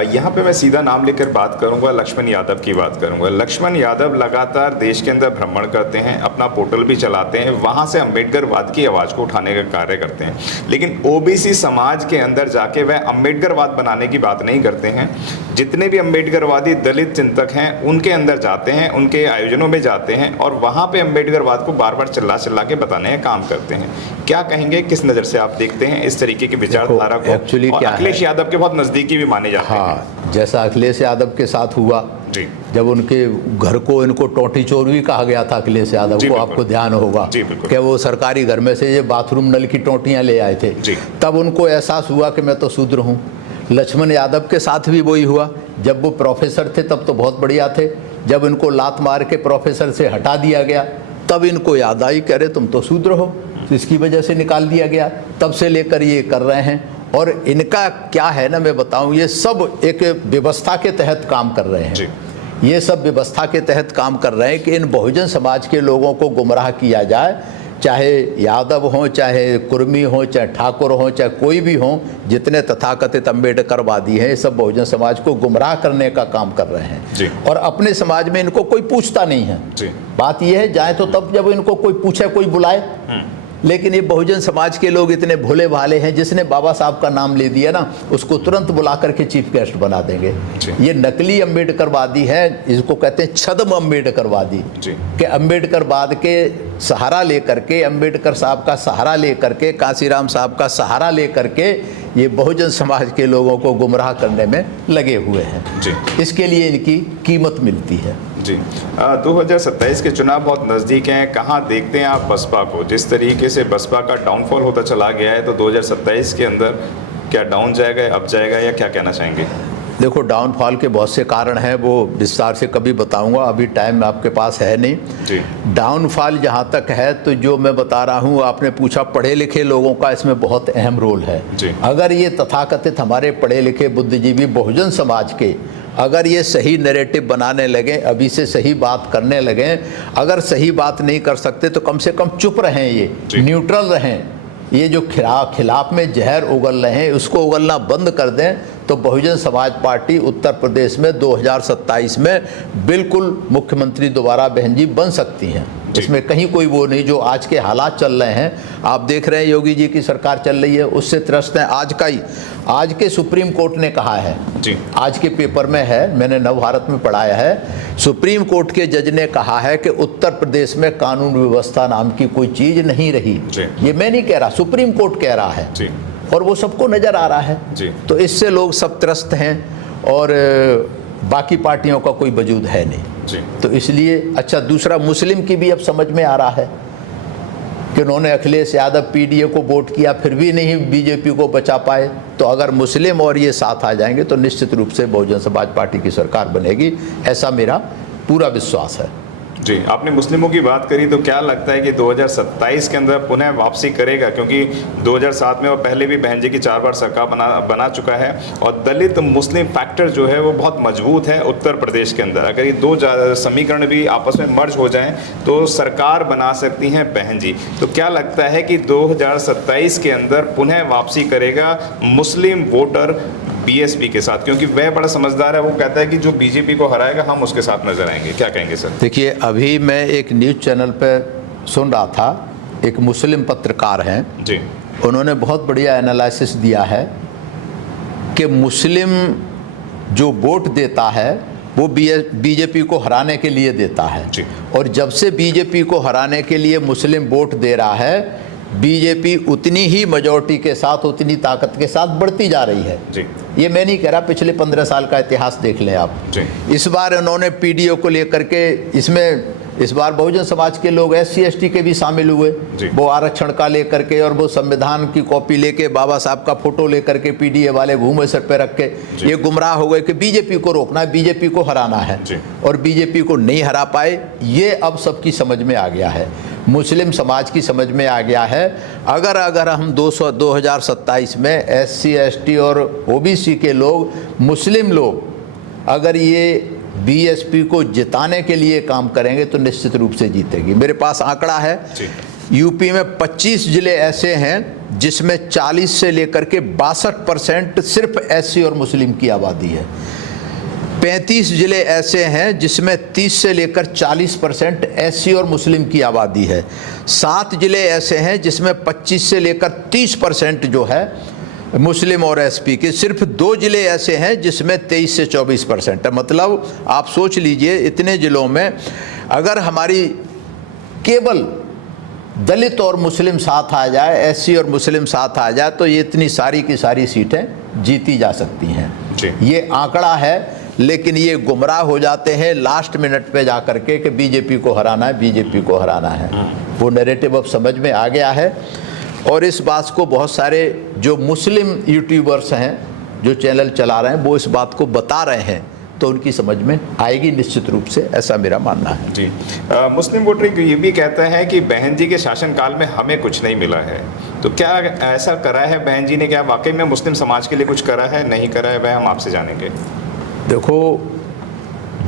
यहाँ पे मैं सीधा नाम लेकर बात करूंगा, लक्ष्मण यादव की बात करूंगा। लक्ष्मण यादव लगातार देश के अंदर भ्रमण करते हैं, अपना पोर्टल भी चलाते हैं, वहाँ से अम्बेडकरवाद की आवाज़ को उठाने का कार्य करते हैं, लेकिन ओबीसी समाज के अंदर जाके वह अम्बेडकरवाद बनाने की बात नहीं करते हैं। जितने भी अम्बेडकरवादी दलित चिंतक हैं उनके अंदर जाते हैं, उनके आयोजनों में जाते हैं और वहाँ पे अम्बेडकरवाद को बार बार चिल्ला के बताने का काम करते हैं। क्या कहेंगे, किस नज़र से आप देखते हैं इस तरीके की विचारधारा को? एक्चुअली क्या है, अखिलेश यादव के बहुत नज़दीकी भी माने जाते हैं। हाँ, जैसा अखिलेश यादव के साथ हुआ जी, जब उनके घर को इनको टोटी चोर भी कहा गया था अखिलेश यादव को, आपको ध्यान होगा कि वो सरकारी घर में से ये बाथरूम नल की टोटियां ले आए थे, तब उनको एहसास हुआ कि मैं तो शूद्र हूँ। लक्ष्मण यादव के साथ भी वही हुआ, जब वो प्रोफेसर थे तब तो बहुत बढ़िया थे, जब इनको लात मार के प्रोफेसर से हटा दिया गया तब इनको याद आई, कह रहे तुम तो शूद्र हो, तो इसकी वजह से निकाल दिया गया। तब से लेकर ये कर रहे हैं। और इनका क्या है ना, मैं बताऊं, ये सब एक व्यवस्था के तहत काम कर रहे हैं। ये सब व्यवस्था के तहत काम कर रहे हैं कि इन बहुजन समाज के लोगों को गुमराह किया जाए, चाहे यादव हों, चाहे कुर्मी हों, चाहे ठाकुर हों, चाहे कोई भी हों, जितने तथाकथित अम्बेडकरवादी हैं, ये सब बहुजन समाज को गुमराह करने का काम कर रहे हैं। और अपने समाज में इनको कोई पूछता नहीं है। बात यह है, जाए तो तब जब इनको कोई पूछे, कोई बुलाए, लेकिन ये बहुजन समाज के लोग इतने भोले भाले हैं, जिसने बाबा साहब का नाम ले दिया ना, उसको तुरंत बुला करके चीफ गेस्ट बना देंगे। ये नकली अम्बेडकरवादी है, इसको कहते हैं छद्म अम्बेडकरवादी, कि अम्बेडकरवाद के सहारा लेकर के, अम्बेडकर साहब का सहारा लेकर के, कांसीराम साहब का सहारा लेकर के ये बहुजन समाज के लोगों को गुमराह करने में लगे हुए हैं। इसके लिए इनकी कीमत मिलती है। जी, 2027 के चुनाव बहुत नज़दीक हैं, कहाँ देखते हैं आप बसपा को? जिस तरीके से बसपा का डाउनफॉल होता चला गया है, तो 2027 के अंदर क्या डाउन जाएगा, अप जाएगा, या क्या कहना चाहेंगे? देखो, डाउनफॉल के बहुत से कारण हैं, वो विस्तार से कभी बताऊंगा, अभी टाइम आपके पास है नहीं। जी। डाउनफॉल जहाँ तक है, तो जो मैं बता रहा हूँ, आपने पूछा, पढ़े लिखे लोगों का इसमें बहुत अहम रोल है। अगर ये तथाकथित हमारे पढ़े लिखे बुद्धिजीवी बहुजन समाज के अगर ये सही नैरेटिव बनाने लगे, अभी से सही बात करने लगे, अगर सही बात नहीं कर सकते तो कम से कम चुप रहें, ये न्यूट्रल रहें, ये जो खिलाफ में जहर उगल रहे हैं उसको उगलना बंद कर दें, तो बहुजन समाज पार्टी उत्तर प्रदेश में 2027 में बिल्कुल मुख्यमंत्री दोबारा बहन जी बन सकती हैं। इसमें कहीं कोई वो नहीं। जो आज के हालात चल रहे हैं, आप देख रहे हैं योगी जी की सरकार चल रही है, उससे त्रस्त हैं। आज के सुप्रीम कोर्ट ने कहा है, आज के पेपर में है, मैंने नवभारत में पढ़ाया है, सुप्रीम कोर्ट के जज ने कहा है कि उत्तर प्रदेश में कानून व्यवस्था नाम की कोई चीज नहीं रही। ये मैं नहीं कह रहा, सुप्रीम कोर्ट कह रहा है, और वो सबको नजर आ रहा है। तो इससे लोग सब त्रस्त हैं और बाकी पार्टियों का कोई वजूद है नहीं। तो इसलिए अच्छा, दूसरा, मुस्लिम की भी अब समझ में आ रहा है कि उन्होंने अखिलेश यादव पीडीए को वोट किया, फिर भी नहीं बीजेपी को बचा पाए। तो अगर मुस्लिम और ये साथ आ जाएंगे तो निश्चित रूप से बहुजन समाज पार्टी की सरकार बनेगी, ऐसा मेरा पूरा विश्वास है। जी, आपने मुस्लिमों की बात करी, तो क्या लगता है कि 2027 के अंदर पुनः वापसी करेगा? क्योंकि 2007 में वो पहले भी बहन जी की 4 बार सरकार बना चुका है, और दलित मुस्लिम फैक्टर जो है वो बहुत मजबूत है उत्तर प्रदेश के अंदर। अगर ये दो समीकरण भी आपस में मर्ज हो जाएं तो सरकार बना सकती हैं बहन जी। तो क्या लगता है कि 2027 के अंदर पुनः वापसी करेगा मुस्लिम वोटर बीएसपी के साथ? क्योंकि वह बड़ा समझदार है, वो कहता है कि जो बीजेपी को हराएगा हम उसके साथ नजर आएंगे। क्या कहेंगे सर? देखिए, अभी मैं एक न्यूज़ चैनल पे सुन रहा था, एक मुस्लिम पत्रकार हैं जी, उन्होंने बहुत बढ़िया एनालिसिस दिया है कि मुस्लिम जो वोट देता है वो बीजेपी को हराने के लिए देता है जी। और जब से बीजेपी को हराने के लिए मुस्लिम वोट दे रहा है, बीजेपी उतनी ही मेजॉरिटी के साथ, उतनी ताकत के साथ बढ़ती जा रही है जी। ये मैं नहीं कह रहा, पिछले 15 साल का इतिहास देख लें आप जी। इस बार उन्होंने पीडीओ को लेकर के, इसमें इस बार बहुजन समाज के लोग SC ST के भी शामिल हुए, वो आरक्षण का लेकर के, और वो संविधान की कॉपी लेके, बाबा साहब का फोटो लेकर के पीडीए वाले घूमे सर पे रख के ये गुमराह हो गए कि बीजेपी को रोकना है, बीजेपी को हराना है, और बीजेपी को नहीं हरा पाए। ये अब सबकी समझ में आ गया है, मुस्लिम समाज की समझ में आ गया है। अगर हम 2027 में SC ST और OBC के लोग, मुस्लिम लोग, अगर ये BSP को जिताने के लिए काम करेंगे तो निश्चित रूप से जीतेगी। मेरे पास आंकड़ा है यूपी में 25 जिले ऐसे हैं जिसमें 40 से लेकर के 62% सिर्फ एससी और मुस्लिम की आबादी है। 35 जिले ऐसे हैं जिसमें 30 से लेकर 40% एससी और मुस्लिम की आबादी है। 7 जिले ऐसे हैं जिसमें 25 से लेकर 30% जो है मुस्लिम और एसपी के। सिर्फ 2 जिले ऐसे हैं जिसमें 23 से 24% है। मतलब आप सोच लीजिए, इतने जिलों में अगर हमारी केवल दलित और मुस्लिम साथ आ जाए, एससी और मुस्लिम साथ आ जाए, तो ये इतनी सारी की सारी सीटें जीती जा सकती हैं। ये आंकड़ा है, लेकिन ये गुमराह हो जाते हैं लास्ट मिनट पे जा करके कि बीजेपी को हराना है, बीजेपी को हराना है। वो नैरेटिव अब समझ में आ गया है और इस बात को बहुत सारे जो मुस्लिम यूट्यूबर्स हैं जो चैनल चला रहे हैं वो इस बात को बता रहे हैं, तो उनकी समझ में आएगी निश्चित रूप से, ऐसा मेरा मानना है। जी, मुस्लिम वोटर ये भी कहते हैं कि बहन जी के शासनकाल में हमें कुछ नहीं मिला है, तो क्या ऐसा करा है बहन जी ने? क्या वाकई में मुस्लिम समाज के लिए कुछ करा है, नहीं करा है, वह हम आपसे जानेंगे। देखो,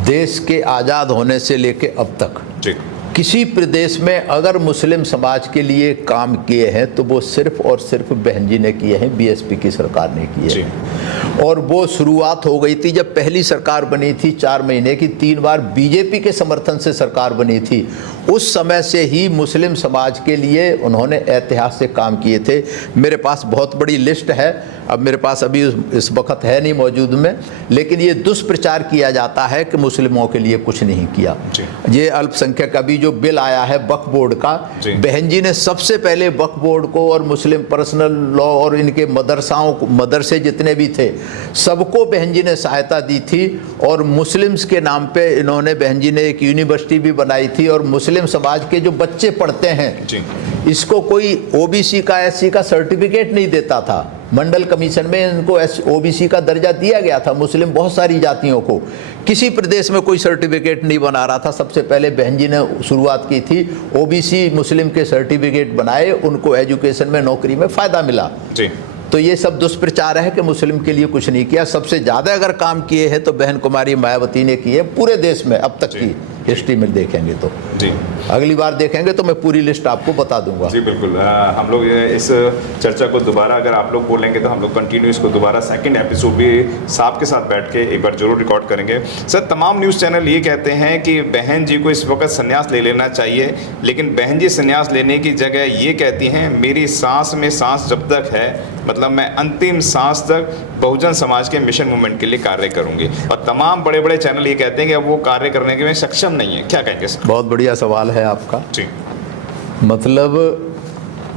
देश के आज़ाद होने से लेके अब तक जी, किसी प्रदेश में अगर मुस्लिम समाज के लिए काम किए हैं तो वो सिर्फ और सिर्फ बहन जी ने किए हैं, बीएसपी की सरकार ने किए हैं। और वो शुरुआत हो गई थी जब पहली सरकार बनी थी 4 महीने की, 3 बार बीजेपी के समर्थन से सरकार बनी थी। उस समय से ही मुस्लिम समाज के लिए उन्होंने ऐतिहासिक काम किए थे। मेरे पास बहुत बड़ी लिस्ट है, अब मेरे पास अभी इस वक्त है नहीं मौजूद में, लेकिन ये दुष्प्रचार किया जाता है कि मुस्लिमों के लिए कुछ नहीं किया। ये अल्पसंख्यक अभी जो बिल आया है वक्फ बोर्ड का, बहन जी ने सबसे पहले वक्फ बोर्ड को और मुस्लिम पर्सनल लॉ और इनके मदरसे जितने भी थे सबको बहन जी ने सहायता दी थी। और मुस्लिम्स के नाम पे इन्होंने, बहन जी ने एक यूनिवर्सिटी भी बनाई थी। और मुस्लिम समाज के जो बच्चे पढ़ते हैं इसको कोई ओबीसी का, एससी का सर्टिफिकेट नहीं देता था। मंडल कमीशन में इनको ओबीसी का दर्जा दिया गया था। मुस्लिम बहुत सारी जातियों को किसी प्रदेश में कोई सर्टिफिकेट नहीं बना रहा था। सबसे पहले बहन जी ने शुरुआत की थी, ओबीसी मुस्लिम के सर्टिफिकेट बनाए, उनको एजुकेशन में, नौकरी में फ़ायदा मिला। जी, तो ये सब दुष्प्रचार है कि मुस्लिम के लिए कुछ नहीं किया। सबसे ज़्यादा अगर काम किए हैं तो बहन कुमारी मायावती ने किए पूरे देश में अब तक की हिस्ट्री में देखेंगे तो। जी, अगली बार देखेंगे तो मैं पूरी लिस्ट आपको बता दूंगा। जी बिल्कुल, हम लोग इस चर्चा को दोबारा अगर आप लोग बोलेंगे तो हम लोग कंटिन्यू इसको दोबारा सेकंड एपिसोड भी साहब के साथ बैठ के एक बार जरूर रिकॉर्ड करेंगे। सर, तमाम न्यूज़ चैनल ये कहते हैं कि बहन जी को इस वक्त संन्यास ले लेना चाहिए, लेकिन बहन जी संन्यास लेने की जगह ये कहती हैं मेरी सांस में सांस जब तक है, मतलब मैं अंतिम सांस तक बहुजन समाज के मिशन मूवमेंट के लिए कार्य करूंगी। और तमाम बड़े बड़े चैनल ये कहते हैं कि अब वो कार्य करने के में सक्षम नहीं है। क्या कहेंगे सर? बहुत बढ़िया सवाल है आपका। जी, मतलब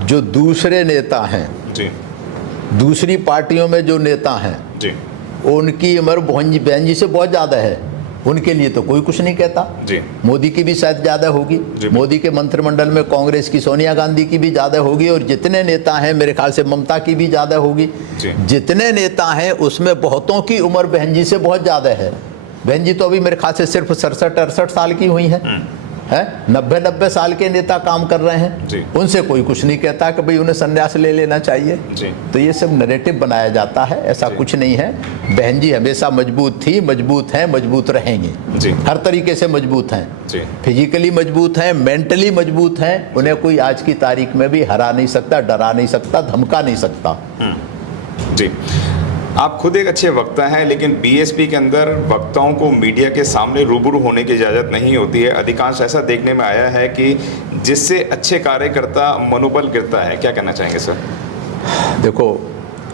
जो दूसरे नेता हैं जी, दूसरी पार्टियों में जो नेता हैं जी, उनकी उम्र बहन जी से बहुत ज़्यादा है, उनके लिए तो कोई कुछ नहीं कहता जी। मोदी की भी शायद ज़्यादा होगी, मोदी के मंत्रिमंडल में कांग्रेस की सोनिया गांधी की भी ज़्यादा होगी, और जितने नेता हैं मेरे ख्याल से ममता की भी ज़्यादा होगी। जितने नेता हैं उसमें बहुतों की उम्र बहन जी से बहुत ज़्यादा है। बहन जी तो अभी मेरे ख्याल से सिर्फ 67-68 साल की हुई हैं, 90 साल के नेता काम कर रहे हैं, उनसे कोई कुछ नहीं कहता कि भाई उन्हें संन्यास ले लेना चाहिए। तो ये सब नैरेटिव बनाया जाता है, ऐसा कुछ नहीं है। बहन जी हमेशा मजबूत थी, मजबूत हैं, मजबूत रहेंगे, हर तरीके से मजबूत हैं, फिजिकली मजबूत हैं, मेंटली मजबूत हैं। उन्हें कोई आज की तारीख में भी हरा नहीं सकता, डरा नहीं सकता, धमका नहीं सकता। जी, आप खुद एक अच्छे वक्ता हैं, लेकिन बीएसपी के अंदर वक्ताओं को मीडिया के सामने रूबरू होने की इजाज़त नहीं होती है। अधिकांश ऐसा देखने में आया है कि जिससे अच्छे कार्यकर्ता मनोबल गिरता है। क्या कहना चाहेंगे सर? देखो,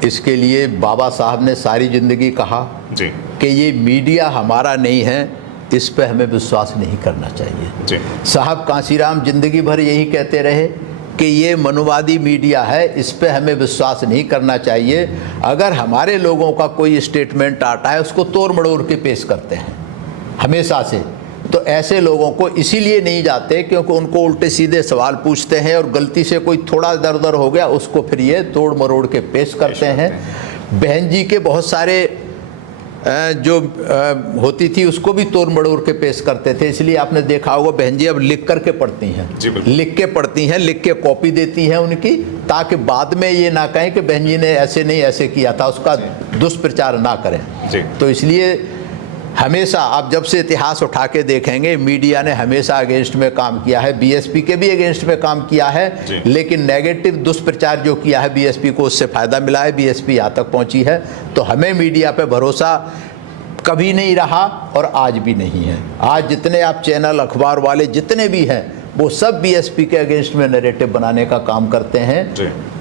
इसके लिए बाबा साहब ने सारी ज़िंदगी कहा जी कि ये मीडिया हमारा नहीं है, इस पर हमें विश्वास नहीं करना चाहिए जी। साहब कांसीराम ज़िंदगी भर यही कहते रहे कि ये मनुवादी मीडिया है, इस पे हमें विश्वास नहीं करना चाहिए। अगर हमारे लोगों का कोई स्टेटमेंट आता है उसको तोड़ मड़ोड़ के पेश करते हैं हमेशा से। तो ऐसे लोगों को इसीलिए नहीं जाते क्योंकि उनको उल्टे सीधे सवाल पूछते हैं, और गलती से कोई थोड़ा इधर उधर हो गया उसको फिर ये तोड़ मरोड़ के पेश करते हैं। बहन जी के बहुत सारे जो होती थी उसको भी तोड़ मड़ोड़ के पेश करते थे। इसलिए आपने देखा होगा बहन जी अब लिख करके पढ़ती हैं, लिख के पढ़ती हैं, लिख के कॉपी देती हैं उनकी, ताकि बाद में ये ना कहें कि बहन जी ने ऐसे नहीं ऐसे किया था, उसका दुष्प्रचार ना करें। तो इसलिए हमेशा आप जब से इतिहास उठा के देखेंगे मीडिया ने हमेशा अगेंस्ट में काम किया है, बीएसपी के भी अगेंस्ट में काम किया है, लेकिन नेगेटिव दुष्प्रचार जो किया है बीएसपी को उससे फायदा मिला है, बीएसपी यहाँ तक पहुँची है। तो हमें मीडिया पे भरोसा कभी नहीं रहा और आज भी नहीं है। आज जितने आप चैनल अखबार वाले जितने भी हैं वो सब बीएसपी के अगेंस्ट में नैरेटिव बनाने का काम करते हैं।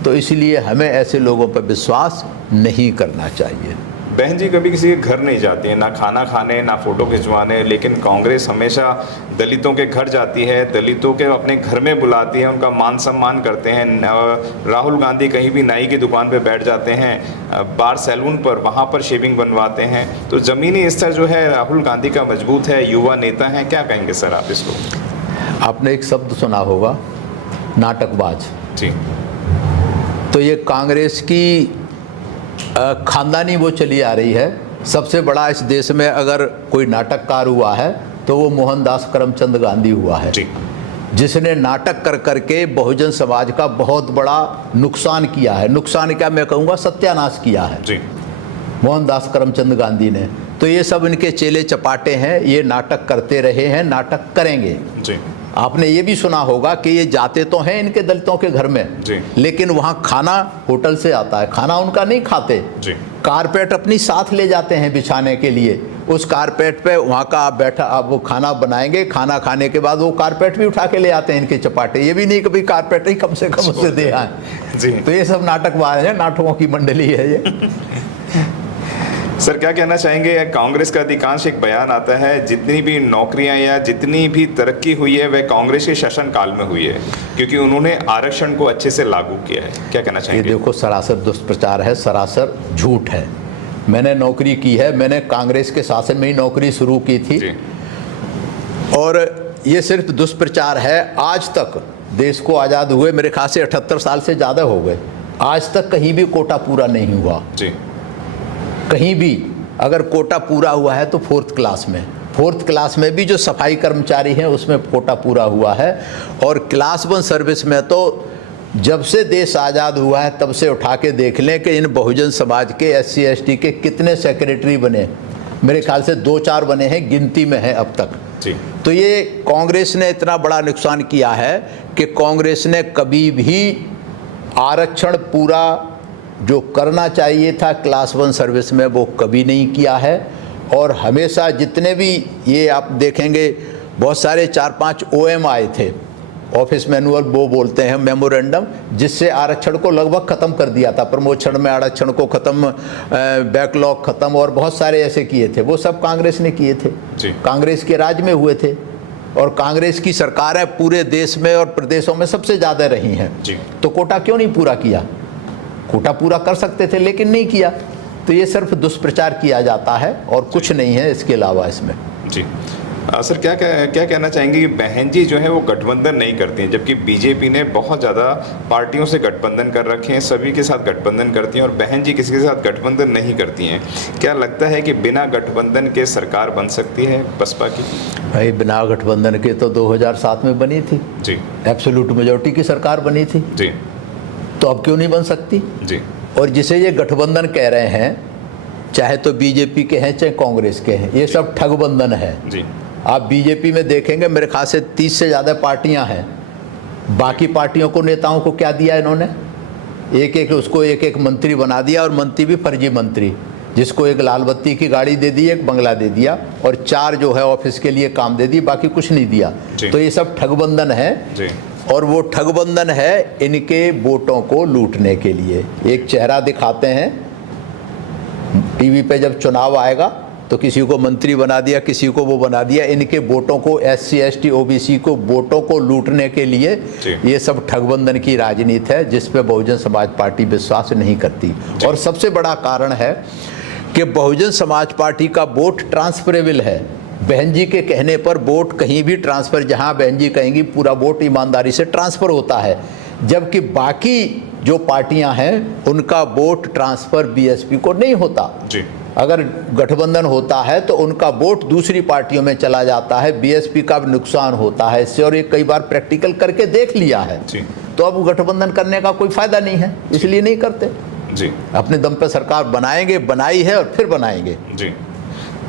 तो इसलिए हमें ऐसे लोगों पर विश्वास नहीं करना चाहिए। बहन जी कभी किसी के घर नहीं जाती है, ना खाना खाने ना फोटो खिंचवाने, लेकिन कांग्रेस हमेशा दलितों के घर जाती है, दलितों के अपने घर में बुलाती है, उनका मान सम्मान करते हैं। राहुल गांधी कहीं भी नाई की दुकान पे बैठ जाते हैं, बार सैलून पर, वहाँ पर शेविंग बनवाते हैं। तो ज़मीनी स्तर जो है राहुल गांधी का मजबूत है, युवा नेता हैं। क्या कहेंगे सर आप इसको? आपने एक शब्द सुना होगा, नाटकबाज। जी। तो ये कांग्रेस की खानदानी वो चली आ रही है। सबसे बड़ा इस देश में अगर कोई नाटककार हुआ है तो वो मोहनदास करमचंद गांधी हुआ है, जिसने नाटक कर करके बहुजन समाज का बहुत बड़ा नुकसान किया है। नुकसान क्या, मैं कहूँगा सत्यानाश किया है मोहनदास करमचंद गांधी ने। तो ये सब इनके चेले चपाटे हैं, ये नाटक करते रहे हैं, नाटक करेंगे। आपने ये भी सुना होगा कि ये जाते तो हैं इनके दलितों के घर में, लेकिन वहाँ खाना होटल से आता है, खाना उनका नहीं खाते। कारपेट अपनी साथ ले जाते हैं बिछाने के लिए, उस कारपेट पे वहाँ का आप बैठा, आप वो खाना बनाएंगे, खाना खाने के बाद वो कारपेट भी उठा के ले आते हैं इनके चपाटे। ये भी नहीं कभी कारपेट ही कम से कम उससे दे आए। तो ये सब नाटकबाज है, नाटकों की मंडली है ये। सर क्या कहना चाहेंगे? कांग्रेस का अधिकांश एक बयान आता है जितनी भी नौकरियां या जितनी भी तरक्की हुई है वह कांग्रेस के शासनकाल में हुई है, क्योंकि उन्होंने आरक्षण को अच्छे से लागू किया है। क्या कहना चाहेंगे? ये देखो सरासर दुष्प्रचार है, सरासर झूठ है। मैंने नौकरी की है, मैंने कांग्रेस के शासन में ही नौकरी शुरू की थी, और ये सिर्फ दुष्प्रचार है। आज तक देश को आज़ाद हुए मेरे ख्याल से 78 साल से ज़्यादा हो गए, आज तक कहीं भी कोटा पूरा नहीं हुआ। कहीं भी अगर कोटा पूरा हुआ है तो फोर्थ क्लास में भी जो सफाई कर्मचारी हैं उसमें कोटा पूरा हुआ है। और क्लास 1 सर्विस में तो जब से देश आज़ाद हुआ है तब से उठा के देख लें कि इन बहुजन समाज के SC ST के कितने सेक्रेटरी बने। मेरे ख्याल से 2-4 बने हैं, गिनती में है अब तक। तो ये कांग्रेस ने इतना बड़ा नुकसान किया है कि कांग्रेस ने कभी भी आरक्षण पूरा जो करना चाहिए था क्लास 1 सर्विस में वो कभी नहीं किया है। और हमेशा जितने भी ये आप देखेंगे बहुत सारे 4-5 OM आए थे, ऑफिस मैनुअल वो बोलते हैं, मेमोरेंडम, जिससे आरक्षण को लगभग ख़त्म कर दिया था। प्रमोशन में आरक्षण को ख़त्म, बैकलॉग ख़त्म, और बहुत सारे ऐसे किए थे। वो सब कांग्रेस ने किए थे, कांग्रेस के राज में हुए थे। और कांग्रेस की सरकारें पूरे देश में और प्रदेशों में सबसे ज़्यादा रही हैं। तो कोटा क्यों नहीं पूरा किया? कोटा पूरा कर सकते थे लेकिन नहीं किया। तो ये सिर्फ दुष्प्रचार किया जाता है और कुछ नहीं है इसके अलावा इसमें। सर क्या कहना चाहेंगे कि बहन जी जो है वो गठबंधन नहीं करती हैं, जबकि बीजेपी ने बहुत ज़्यादा पार्टियों से गठबंधन कर रखे हैं, सभी के साथ गठबंधन करती हैं, और बहन जी किसी के साथ गठबंधन नहीं करती हैं। क्या लगता है कि बिना गठबंधन के सरकार बन सकती है बसपा की? भाई बिना गठबंधन के तो 2007 में बनी थी, एब्सोल्यूट मेजॉरिटी की सरकार बनी थी। तो अब क्यों नहीं बन सकती? और जिसे ये गठबंधन कह रहे हैं, चाहे तो बीजेपी के हैं चाहे कांग्रेस के हैं, ये सब ठगबंधन है। आप बीजेपी में देखेंगे मेरे ख्याल से 30 से ज़्यादा पार्टियां हैं। बाकी पार्टियों को, नेताओं को क्या दिया इन्होंने? एक मंत्री बना दिया, और मंत्री भी फर्जी मंत्री, जिसको एक लाल बत्ती की गाड़ी दे दी, एक बंगला दे दिया, और 4 जो है ऑफिस के लिए काम दे दी, बाकी कुछ नहीं दिया। तो ये सब ठगबंधन है। और वो ठगबंधन है इनके वोटों को लूटने के लिए। एक चेहरा दिखाते हैं टीवी पे, जब चुनाव आएगा तो किसी को मंत्री बना दिया, किसी को वो बना दिया। इनके वोटों को, SC ST OBC को वोटों को लूटने के लिए ये सब ठगबंधन की राजनीति है, जिस पे बहुजन समाज पार्टी विश्वास नहीं करती। और सबसे बड़ा कारण है कि बहुजन समाज पार्टी का वोट ट्रांसफरेबल है। बहन जी के कहने पर वोट कहीं भी ट्रांसफ़र, जहां बहन जी कहेंगी पूरा वोट ईमानदारी से ट्रांसफ़र होता है, जबकि बाकी जो पार्टियां हैं उनका वोट ट्रांसफ़र बीएसपी को नहीं होता। अगर गठबंधन होता है तो उनका वोट दूसरी पार्टियों में चला जाता है, बीएसपी का भी नुकसान होता है इससे, और ये कई बार प्रैक्टिकल करके देख लिया है। तो अब गठबंधन करने का कोई फ़ायदा नहीं है, इसलिए नहीं करते। अपने दम पे सरकार बनाएंगे, बनाई है और फिर बनाएंगे।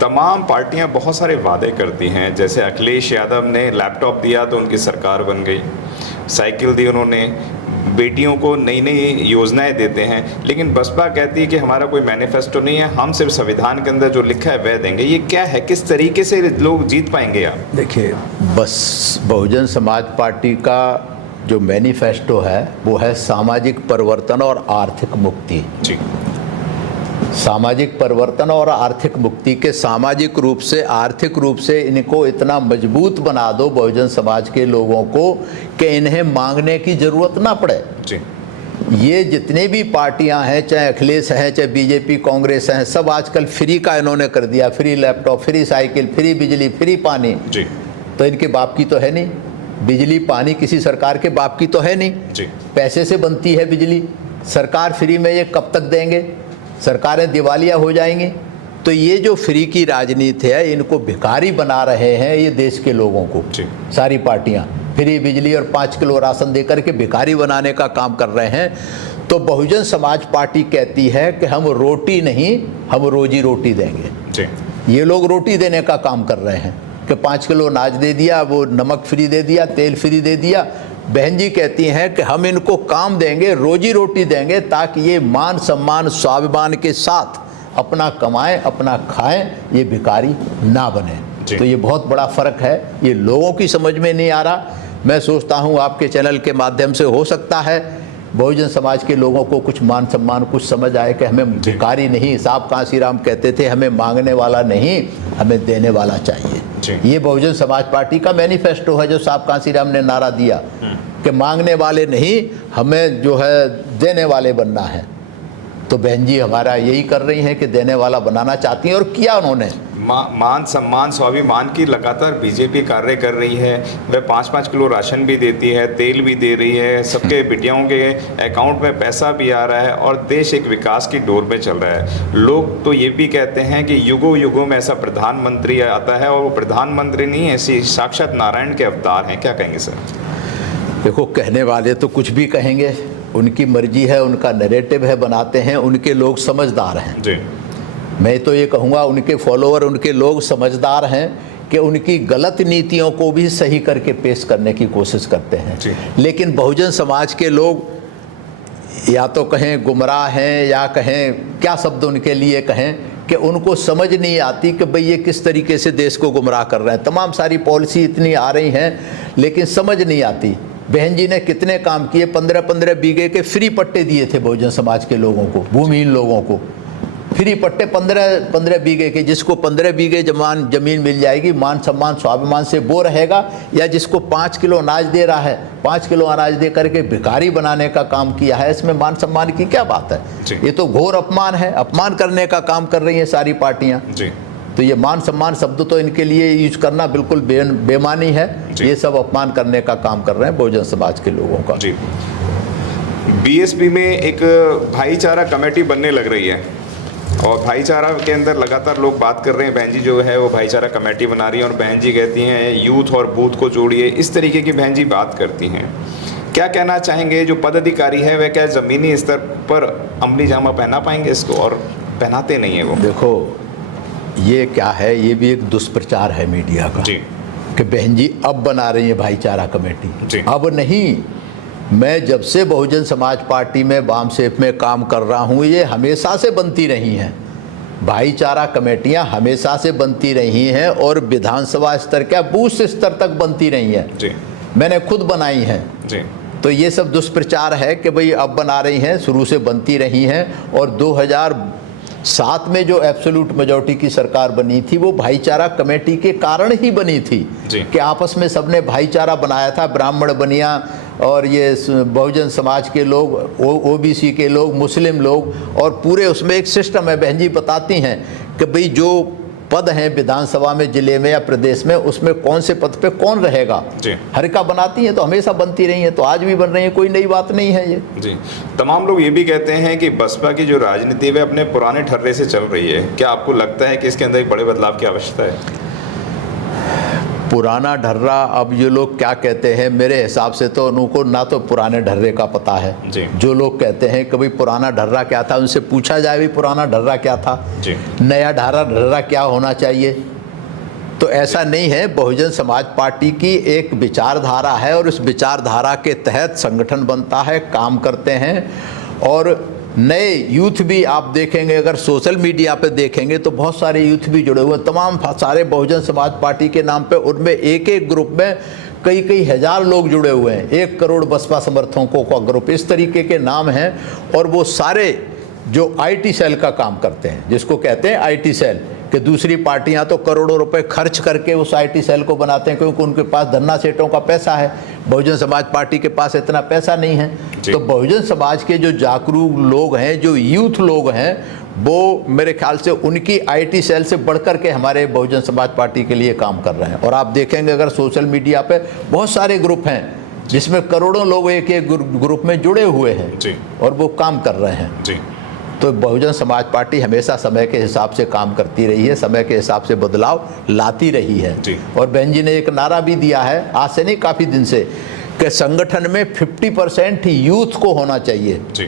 तमाम पार्टियां बहुत सारे वादे करती हैं, जैसे अखिलेश यादव ने लैपटॉप दिया तो उनकी सरकार बन गई, साइकिल दी उन्होंने, बेटियों को नई नई योजनाएं देते हैं, लेकिन बसपा कहती है कि हमारा कोई मैनिफेस्टो नहीं है, हम सिर्फ संविधान के अंदर जो लिखा है वह देंगे। ये क्या है, किस तरीके से लोग जीत पाएंगे आप? देखिए, बस बहुजन समाज पार्टी का जो मैनिफेस्टो है वो है सामाजिक परिवर्तन और आर्थिक मुक्ति। जी। सामाजिक परिवर्तन और आर्थिक मुक्ति के सामाजिक रूप से, आर्थिक रूप से इनको इतना मजबूत बना दो बहुजन समाज के लोगों को कि इन्हें मांगने की जरूरत ना पड़े। जी। ये जितने भी पार्टियां हैं, चाहे अखिलेश हैं, चाहे बीजेपी, कांग्रेस हैं, सब आजकल फ्री का इन्होंने कर दिया। Free laptop, free cycle, free बिजली, फ्री पानी। जी। तो इनके बाप की तो है नहीं। बिजली पानी किसी सरकार के बाप की तो है नहीं। जी। पैसे से बनती है बिजली। सरकार फ्री में ये कब तक देंगे? सरकारें दिवालिया हो जाएंगी। तो ये जो फ्री की राजनीति है, इनको भिखारी बना रहे हैं ये देश के लोगों को। सारी पार्टियां फ्री बिजली और 5 किलो राशन देकर के भिखारी बनाने का काम कर रहे हैं। तो बहुजन समाज पार्टी कहती है कि हम रोटी नहीं, हम रोजी रोटी देंगे। जी। ये लोग रोटी देने का काम कर रहे हैं कि 5 किलो अनाज दे दिया, वो नमक फ्री दे दिया, तेल फ्री दे दिया। बहन जी कहती हैं कि हम इनको काम देंगे, रोजी रोटी देंगे, ताकि ये मान सम्मान स्वाभिमान के साथ अपना कमाएं, अपना खाएं, ये भिखारी ना बने। तो ये बहुत बड़ा फर्क है, ये लोगों की समझ में नहीं आ रहा। मैं सोचता हूँ आपके चैनल के माध्यम से हो सकता है बहुजन समाज के लोगों को कुछ मान सम्मान, कुछ समझ आए कि हमें भिखारी नहीं, साहब कांशीराम कहते थे, हमें मांगने वाला नहीं, हमें देने वाला चाहिए। ये बहुजन समाज पार्टी का मैनिफेस्टो है जो साहब कांशीराम ने नारा दिया कि मांगने वाले नहीं, हमें जो है देने वाले बनना है। तो बहन जी हमारा यही कर रही हैं कि देने वाला बनाना चाहती हैं, और किया उन्होंने। मान सम्मान स्वाभिमान की लगातार बीजेपी कार्य कर रही है। वह 5-5 किलो राशन भी देती है, तेल भी दे रही है, सबके बिटियाओं के अकाउंट में पैसा भी आ रहा है, और देश एक विकास की डोर पे चल रहा है। लोग तो ये भी कहते हैं कि युगों युगों में ऐसा प्रधानमंत्री आता है, और वो प्रधानमंत्री नहीं, ऐसी साक्षात नारायण के अवतार हैं। क्या कहेंगे सर? देखो, कहने वाले तो कुछ भी कहेंगे, उनकी मर्जी है, उनका नैरेटिव है, बनाते हैं, उनके लोग समझदार हैं। जी। मैं तो ये कहूँगा उनके फॉलोअर, उनके लोग समझदार हैं कि उनकी गलत नीतियों को भी सही करके पेश करने की कोशिश करते हैं। लेकिन बहुजन समाज के लोग या तो कहें गुमराह हैं, या कहें क्या शब्द उनके लिए कहें, कि उनको समझ नहीं आती कि भाई ये किस तरीके से देश को गुमराह कर रहे हैं। तमाम सारी पॉलिसी इतनी आ रही हैं, लेकिन समझ नहीं आती। बहन जी ने कितने काम किए, 15-15 बीघे के फ्री पट्टे दिए थे बहुजन समाज के लोगों को, भूमिहीन लोगों को फ्री पट्टे 15-15 बीघे के। जिसको 15 बीघे जमीन मिल जाएगी, मान सम्मान स्वाभिमान से वो रहेगा, या जिसको 5 किलो अनाज दे रहा है, 5 किलो अनाज दे करके भिखारी बनाने का काम किया है, इसमें मान सम्मान की क्या बात है? ये तो घोर अपमान है, अपमान करने का काम कर रही हैं सारी पार्टियां। तो ये मान सम्मान शब्द तो इनके लिए यूज करना बिल्कुल बेमानी है। ये सब अपमान करने का काम कर रहे हैं बहुजन समाज के लोगों का। बीएसपी में एक भाईचारा कमेटी बनने लग रही है, और भाईचारा के अंदर लगातार लोग बात कर रहे हैं। बहन जी जो है वो भाईचारा कमेटी बना रही है, और बहन जी कहती हैं यूथ और बूथ को जोड़िए, इस तरीके की बहन जी बात करती हैं। क्या कहना चाहेंगे? जो पदाधिकारी है वह क्या ज़मीनी स्तर पर अमली जामा पहना पाएंगे इसको, और पहनाते नहीं है वो? देखो, ये क्या है, ये भी एक दुष्प्रचार है मीडिया का कि बहन जी अब बना रही है भाईचारा कमेटी। अब नहीं, मैं जब से बहुजन समाज पार्टी में वाम सेफ में काम कर रहा हूँ, ये हमेशा से बनती रही हैं। भाईचारा कमेटियाँ हमेशा से बनती रही हैं, और विधानसभा स्तर क्या बूथ स्तर तक बनती रही हैं। मैंने खुद बनाई हैं। तो ये सब दुष्प्रचार है कि भाई अब बना रही हैं, शुरू से बनती रही हैं। और 2007 में जो एब्सोल्यूट मेजॉरिटी की सरकार बनी थी, वो भाईचारा कमेटी के कारण ही बनी थी कि आपस में सबने भाईचारा बनाया था। ब्राह्मण बनिया, और ये बहुजन समाज के लोग, ओबीसी के लोग, मुस्लिम लोग, और पूरे उसमें एक सिस्टम है। बहन जी बताती हैं कि भाई जो पद हैं विधानसभा में, जिले में या प्रदेश में, उसमें कौन से पद पे कौन रहेगा, हर का बनाती हैं। तो हमेशा बनती रही हैं, तो आज भी बन रही है, कोई नई बात नहीं है ये। जी। तमाम लोग ये भी कहते हैं कि बसपा की जो राजनीति है अपने पुराने ठर्रे से चल रही है। क्या आपको लगता है कि इसके अंदर एक बड़े बदलाव की आवश्यकता है? पुराना ढर्रा, अब ये लोग क्या कहते हैं, मेरे हिसाब से तो उनको ना तो पुराने ढर्रे का पता है जी। जो लोग कहते हैं कि भाई पुराना ढर्रा क्या था, उनसे पूछा जाए भी पुराना ढर्रा क्या था जी। नया ढर्रा क्या होना चाहिए। तो ऐसा नहीं है, बहुजन समाज पार्टी की एक विचारधारा है और उस विचारधारा के तहत संगठन बनता है, काम करते हैं। और नए यूथ भी आप देखेंगे, अगर सोशल मीडिया पे देखेंगे तो बहुत सारे यूथ भी जुड़े हुए हैं, तमाम सारे बहुजन समाज पार्टी के नाम पे। उनमें एक एक ग्रुप में कई कई हजार लोग जुड़े हुए हैं, 1 करोड़ बसपा समर्थकों का ग्रुप, इस तरीके के नाम हैं। और वो सारे जो आईटी सेल का काम करते हैं, जिसको कहते हैं आईटी सेल, कि दूसरी पार्टियां तो करोड़ों रुपए खर्च करके उस आईटी सेल को बनाते हैं क्योंकि उनके पास धन्ना सेठों का पैसा है। बहुजन समाज पार्टी के पास इतना पैसा नहीं है। तो बहुजन समाज के जो जागरूक लोग हैं, जो यूथ लोग हैं, वो मेरे ख्याल से उनकी आईटी सेल से बढ़कर के हमारे बहुजन समाज पार्टी के लिए काम कर रहे हैं। और आप देखेंगे अगर सोशल मीडिया पे बहुत सारे ग्रुप हैं जिसमें करोड़ों लोग एक एक ग्रुप में जुड़े हुए हैं और वो काम कर रहे हैं जी। तो बहुजन समाज पार्टी हमेशा समय के हिसाब से काम करती रही है, समय के हिसाब से बदलाव लाती रही है। और बहन जी ने एक नारा भी दिया है, आज से नहीं काफ़ी दिन से, कि संगठन में 50% यूथ को होना चाहिए जी।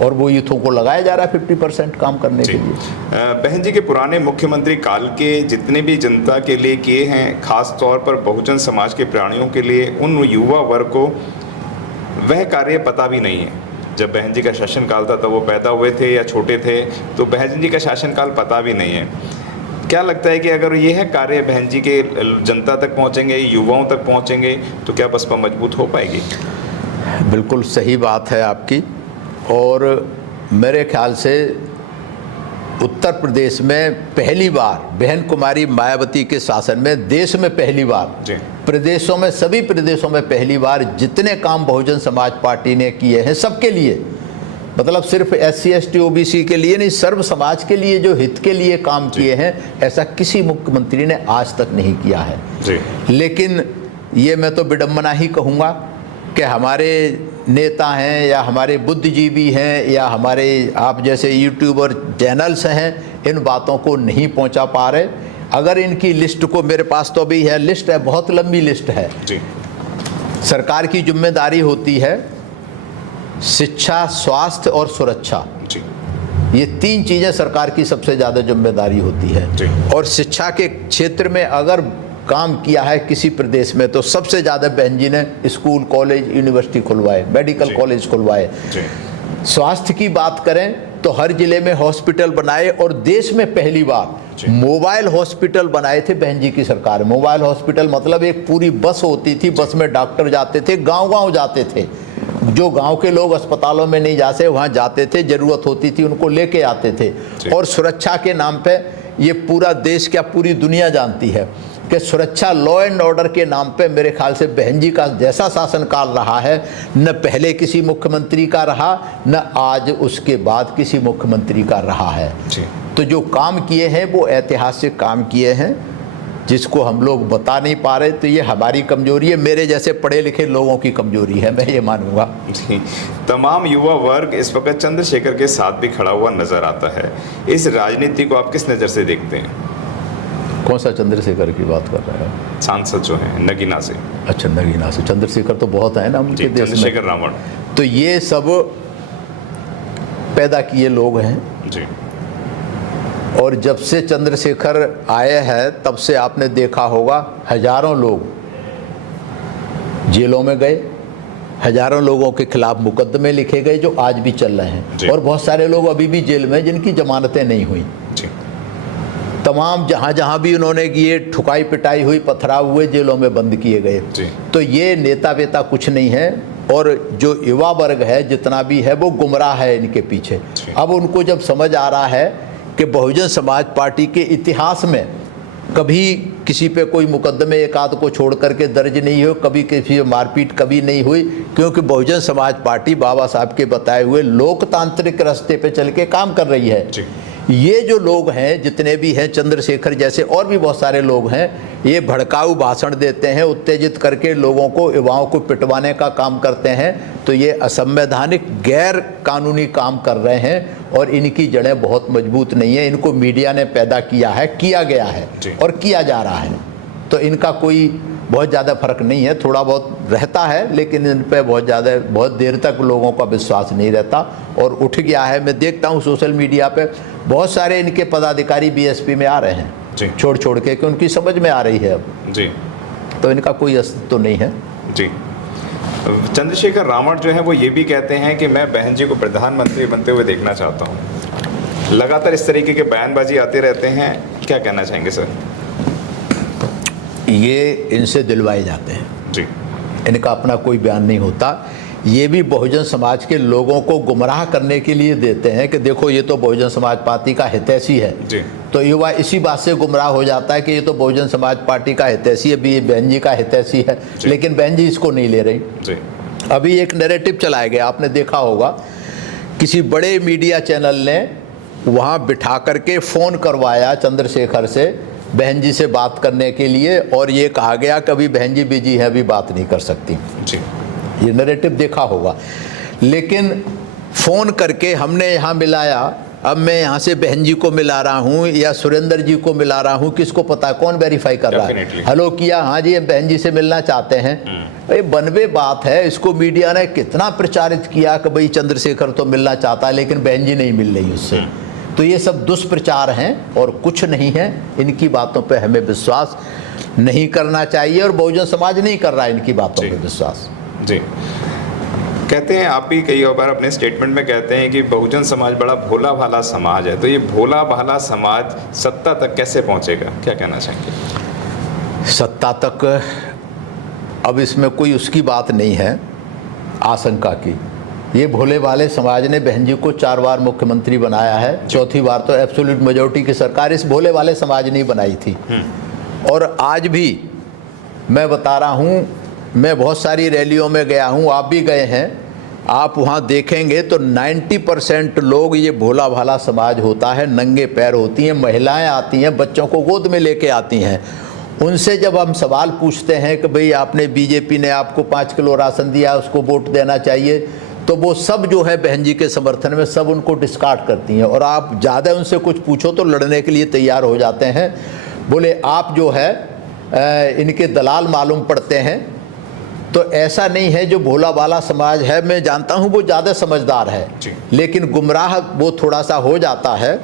और वो यूथों को लगाया जा रहा है 50% काम करने के लिए। बहन जी के पुराने मुख्यमंत्री काल के जितने भी जनता के लिए किए हैं, खास तौर पर बहुजन समाज के प्राणियों के लिए, उन युवा वर्ग को वह कार्य पता भी नहीं है। जब बहन जी का शासनकाल था तब वो पैदा हुए थे या छोटे थे, तो बहन जी का शासनकाल पता भी नहीं है। क्या लगता है कि अगर ये है कार्य बहन जी के जनता तक पहुंचेंगे, युवाओं तक पहुंचेंगे, तो क्या बसपा मजबूत हो पाएगी? बिल्कुल सही बात है आपकी। और मेरे ख्याल से उत्तर प्रदेश में पहली बार बहन कुमारी मायावती के शासन में, देश में पहली बार, प्रदेशों में, सभी प्रदेशों में पहली बार जितने काम बहुजन समाज पार्टी ने किए हैं सबके लिए, मतलब सिर्फ SC ST OBC के लिए नहीं, सर्व समाज के लिए जो हित के लिए काम किए हैं, ऐसा किसी मुख्यमंत्री ने आज तक नहीं किया है जी। लेकिन ये मैं तो विडम्बना ही कहूँगा कि हमारे नेता हैं या हमारे बुद्धिजीवी हैं या हमारे आप जैसे यूट्यूबर चैनल्स हैं, इन बातों को नहीं पहुंचा पा रहे। अगर इनकी लिस्ट को, मेरे पास तो अभी है, लिस्ट है, बहुत लंबी लिस्ट है जी। सरकार की जिम्मेदारी होती है शिक्षा, स्वास्थ्य और सुरक्षा जी। ये 3 चीज़ें सरकार की सबसे ज़्यादा जिम्मेदारी होती है जी। और शिक्षा के क्षेत्र में अगर काम किया है किसी प्रदेश में तो सबसे ज़्यादा बहन जी ने स्कूल, कॉलेज, यूनिवर्सिटी खुलवाए, मेडिकल कॉलेज खुलवाए। स्वास्थ्य की बात करें तो हर जिले में हॉस्पिटल बनाए और देश में पहली बार मोबाइल हॉस्पिटल बनाए थे बहन जी की सरकार। मोबाइल हॉस्पिटल मतलब एक पूरी बस होती थी, बस में डॉक्टर जाते थे, गांव-गांव जाते थे, जो गांव के लोग अस्पतालों में नहीं जाते वहाँ जाते थे, ज़रूरत होती थी उनको लेके आते थे। और सुरक्षा के नाम पे ये पूरा देश, क्या पूरी दुनिया जानती है कि सुरक्षा, लॉ एंड ऑर्डर के नाम पे मेरे ख्याल से बहन जी का जैसा शासनकाल रहा है, न पहले किसी मुख्यमंत्री का रहा, न आज उसके बाद किसी मुख्यमंत्री का रहा है। तो जो काम किए हैं वो ऐतिहासिक काम किए हैं, जिसको हम लोग बता नहीं पा रहे। तो ये हमारी कमजोरी है, मेरे जैसे पढ़े लिखे लोगों की कमजोरी है, मैं ये मानूंगा। तमाम युवा वर्ग इस वक्त चंद्रशेखर के साथ भी खड़ा हुआ नजर आता है। इस राजनीति को आप किस नज़र से देखते हैं? कौन सा चंद्रशेखर की बात कर रहे हैं? सांसद जो है नगीना से। अच्छा, नगीना से। चंद्रशेखर तो बहुत है ना उनके देश में। चंद्रशेखर रावण। तो ये सब पैदा किए लोग हैं जी। और जब से चंद्रशेखर आए हैं तब से आपने देखा होगा हजारों लोग जेलों में गए, हजारों लोगों के खिलाफ मुकदमे लिखे गए जो आज भी चल रहे हैं, और बहुत सारे लोग अभी भी जेल में जिनकी जमानतें नहीं हुई। तमाम जहाँ जहाँ भी उन्होंने किए, ठुकाई पिटाई हुई, पथराव हुए, जेलों में बंद किए गए। तो ये नेता वेता कुछ नहीं है। और जो युवा वर्ग है जितना भी है वो गुमराह है इनके पीछे। अब उनको जब समझ आ रहा है कि बहुजन समाज पार्टी के इतिहास में कभी किसी पे कोई मुकदमे एक आध को छोड़ करके दर्ज नहीं हुए, कभी किसी पे मारपीट कभी नहीं हुई, क्योंकि बहुजन समाज पार्टी बाबा साहब के बताए हुए लोकतांत्रिक रास्ते पे चल के काम कर रही है। ये जो लोग हैं जितने भी हैं, चंद्रशेखर जैसे और भी बहुत सारे लोग हैं, ये भड़काऊ भाषण देते हैं, उत्तेजित करके लोगों को, युवाओं को पिटवाने का काम करते हैं। तो ये असंवैधानिक, गैर कानूनी काम कर रहे हैं और इनकी जड़ें बहुत मजबूत नहीं है। इनको मीडिया ने पैदा किया है, किया गया है और किया जा रहा है। तो इनका कोई बहुत ज़्यादा फर्क नहीं है, थोड़ा बहुत रहता है, लेकिन इन पे बहुत देर तक लोगों का विश्वास नहीं रहता और उठ गया है। मैं देखता हूँ सोशल मीडिया पे बहुत सारे इनके पदाधिकारी बीएसपी में आ रहे हैं छोड़ छोड़ के, कि उनकी समझ में आ रही है अब जी, तो इनका कोई अस्तित्व तो नहीं है जी। चंद्रशेखर रावण जो है वो ये भी कहते हैं कि मैं बहन जी को प्रधानमंत्री बनते हुए देखना चाहता हूँ। लगातार इस तरीके के बयानबाजी आते रहते हैं, क्या कहना चाहेंगे सर? ये इनसे दिलवाए जाते हैं जी, इनका अपना कोई बयान नहीं होता। ये भी बहुजन समाज के लोगों को गुमराह करने के लिए देते हैं कि देखो ये तो बहुजन समाज पार्टी का हितैषी है जी। तो युवा इसी बात से गुमराह हो जाता है कि ये तो बहुजन समाज पार्टी का हितैषी है, भी बहन जी का हितैषी है, लेकिन बहन जी इसको नहीं ले रही जी। अभी एक नैरेटिव चलाया गया, आपने देखा होगा, किसी बड़े मीडिया चैनल ने वहाँ बिठा करके फ़ोन करवाया चंद्रशेखर से बहन जी से बात करने के लिए, और ये कहा गया कि अभी बहन जी बिजी है, अभी बात नहीं कर सकती जी। ये नैरेटिव देखा होगा। लेकिन फ़ोन करके हमने यहाँ मिलाया, अब मैं यहाँ से बहन जी को मिला रहा हूँ या सुरेंद्र जी को मिला रहा हूँ, किसको पता, कौन वेरीफाई कर रहा है? हेलो किया, हाँ जी हम बहन जी से मिलना चाहते हैं। ये बनवे बात है, इसको मीडिया ने कितना प्रचारित किया कि भाई चंद्रशेखर तो मिलना चाहता है लेकिन बहन जी नहीं मिल रही उससे। तो ये सब दुष्प्रचार हैं और कुछ नहीं है। इनकी बातों पे हमें विश्वास नहीं करना चाहिए और बहुजन समाज नहीं कर रहा है इनकी बातों पे विश्वास। जी, कहते हैं आप भी कई बार अपने स्टेटमेंट में कहते हैं कि बहुजन समाज बड़ा भोला भाला समाज है, तो ये भोला भाला समाज सत्ता तक कैसे पहुंचेगा, क्या कहना चाहेंगे? सत्ता तक अब इसमें कोई उसकी बात नहीं है आशंका की। ये भोले भाले समाज ने बहन जी को 4 बार मुख्यमंत्री बनाया है, चौथी बार तो एब्सोल्यूट मेजॉरिटी की सरकार इस भोले भाले समाज ने बनाई थी। और आज भी मैं बता रहा हूँ, मैं बहुत सारी रैलियों में गया हूँ, आप भी गए हैं, आप वहाँ देखेंगे तो 90% लोग ये भोला भाला समाज होता है, नंगे पैर होती हैं, महिलाएं आती हैं, बच्चों को गोद में लेके आती हैं। उनसे जब हम सवाल पूछते हैं कि भाई आपने बीजेपी ने आपको 5 किलो राशन दिया, उसको वोट देना चाहिए, तो वो सब जो है बहन जी के समर्थन में सब उनको डिस्कार्ड करती हैं। और आप ज़्यादा उनसे कुछ पूछो तो लड़ने के लिए तैयार हो जाते हैं, बोले आप जो है इनके दलाल मालूम पड़ते हैं। तो ऐसा नहीं है, जो भोला भाला समाज है मैं जानता हूँ वो ज़्यादा समझदार है, लेकिन गुमराह वो थोड़ा सा हो जाता है,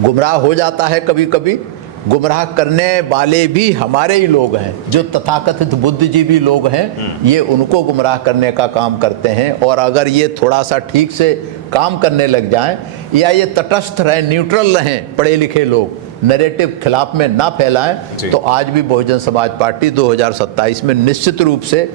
गुमराह हो जाता है कभी कभी। गुमराह करने वाले भी हमारे ही लोग हैं, जो तथाकथित बुद्धिजीवी लोग हैं, ये उनको गुमराह करने का काम करते हैं। और अगर ये थोड़ा सा ठीक से काम करने लग जाएं या ये तटस्थ रहें, न्यूट्रल रहें, पढ़े लिखे लोग नैरेटिव खिलाफ में ना फैलाएं, तो आज भी बहुजन समाज पार्टी 2027 में निश्चित रूप से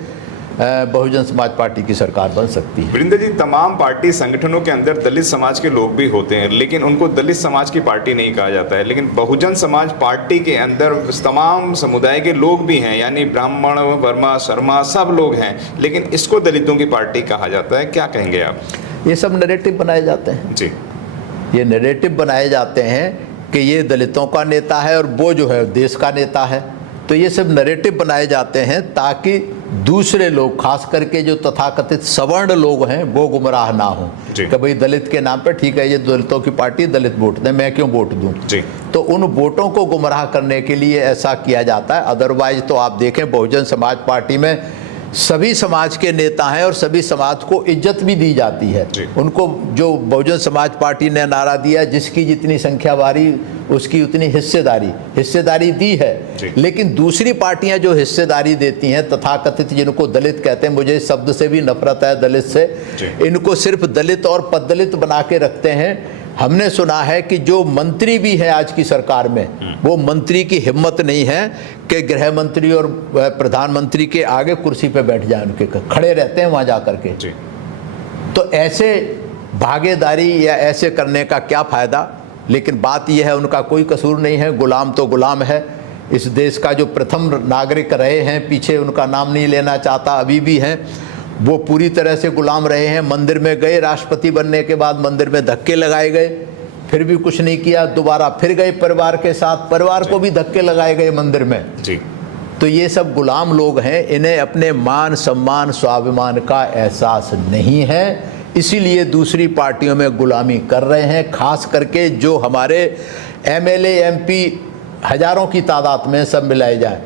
बहुजन समाज पार्टी की सरकार बन सकती है। वीरेंद्र जी, तमाम पार्टी संगठनों के अंदर दलित समाज के लोग भी होते हैं, लेकिन उनको दलित समाज की पार्टी नहीं कहा जाता है। लेकिन बहुजन समाज पार्टी के अंदर तमाम समुदाय के लोग भी हैं, यानी ब्राह्मण, वर्मा, शर्मा, सब लोग हैं, लेकिन इसको दलितों की पार्टी कहा जाता है। क्या कहेंगे आप? ये सब नैरेटिव बनाए जाते हैं जी, ये नैरेटिव बनाए जाते हैं कि ये दलितों का नेता है और वो जो है देश का नेता है। तो ये सब नैरेटिव बनाए जाते हैं ताकि दूसरे लोग, खास करके जो तथाकथित सवर्ण लोग हैं, वो गुमराह ना हो कि भाई दलित के नाम पर ठीक है ये दलितों की पार्टी, दलित वोट दें, मैं क्यों वोट दूं। तो उन वोटों को गुमराह करने के लिए ऐसा किया जाता है। अदरवाइज तो आप देखें बहुजन समाज पार्टी में सभी समाज के नेता हैं और सभी समाज को इज्जत भी दी जाती है। उनको जो बहुजन समाज पार्टी ने नारा दिया, जिसकी जितनी संख्या बारी उसकी उतनी हिस्सेदारी दी है। लेकिन दूसरी पार्टियां जो हिस्सेदारी देती हैं, तथाकथित जिनको दलित कहते हैं, मुझे इस शब्द से भी नफरत है दलित से, इनको सिर्फ दलित और पददलित बना के रखते हैं। हमने सुना है कि जो मंत्री भी है आज की सरकार में, वो मंत्री की हिम्मत नहीं है कि गृह मंत्री और प्रधानमंत्री के आगे कुर्सी पे बैठ जाए, उनके खड़े रहते हैं वहाँ जा कर के। तो ऐसे भागीदारी या ऐसे करने का क्या फ़ायदा। लेकिन बात यह है उनका कोई कसूर नहीं है, गुलाम तो गुलाम है। इस देश का जो प्रथम नागरिक रहे हैं, पीछे उनका नाम नहीं लेना चाहता, अभी भी हैं, वो पूरी तरह से गुलाम रहे हैं। मंदिर में गए, राष्ट्रपति बनने के बाद मंदिर में धक्के लगाए गए, फिर भी कुछ नहीं किया, दोबारा फिर गए परिवार के साथ, परिवार को भी धक्के लगाए गए मंदिर में। तो ये सब गुलाम लोग हैं, इन्हें अपने मान सम्मान स्वाभिमान का एहसास नहीं है, इसीलिए दूसरी पार्टियों में गुलामी कर रहे हैं। खास करके जो हमारे एमएलए एमपी हजारों की तादाद में सब मिलाए जाए,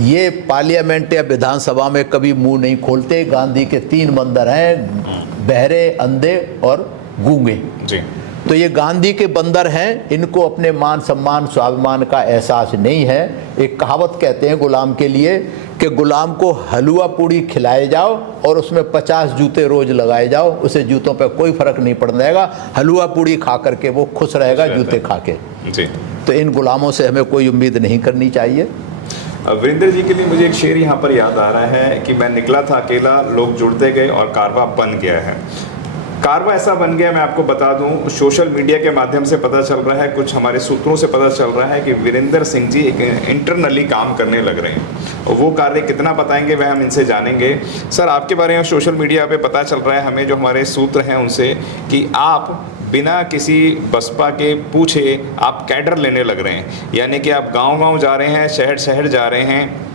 ये पार्लियामेंट या विधानसभा में कभी मुंह नहीं खोलते। गांधी के 3 बंदर हैं, बहरे, अंधे और गूंगे। तो ये गांधी के बंदर हैं, इनको अपने मान सम्मान स्वाभिमान का एहसास नहीं है। एक कहावत कहते हैं गुलाम के लिए कि गुलाम को हलवा पूड़ी खिलाए जाओ और उसमें 50 जूते रोज लगाए जाओ, उसे जूतों पे कोई फर्क नहीं पड़ जाएगा, हलवा पूड़ी खा करके वो खुश रहेगा जूते खा के। तो इन गुलामों से हमें कोई उम्मीद नहीं करनी चाहिए। वीरेंद्र जी के लिए मुझे एक शेर यहाँ पर याद आ रहा है कि मैं निकला था अकेला, लोग जुड़ते गए और कारवा बन गया है। कारवा ऐसा बन गया, मैं आपको बता दूं, सोशल मीडिया के माध्यम से पता चल रहा है, कुछ हमारे सूत्रों से पता चल रहा है कि वीरेंद्र सिंह जी एक इंटरनली काम करने लग रहे हैं। और वो कार्य कितना बताएंगे वह हम इनसे जानेंगे। सर, आपके बारे में सोशल मीडिया पे पता चल रहा है हमें, जो हमारे सूत्र हैं उनसे, कि आप बिना किसी बसपा के पूछे आप कैडर लेने लग रहे हैं। यानी कि आप गांव-गांव जा रहे हैं, शहर शहर जा रहे हैं,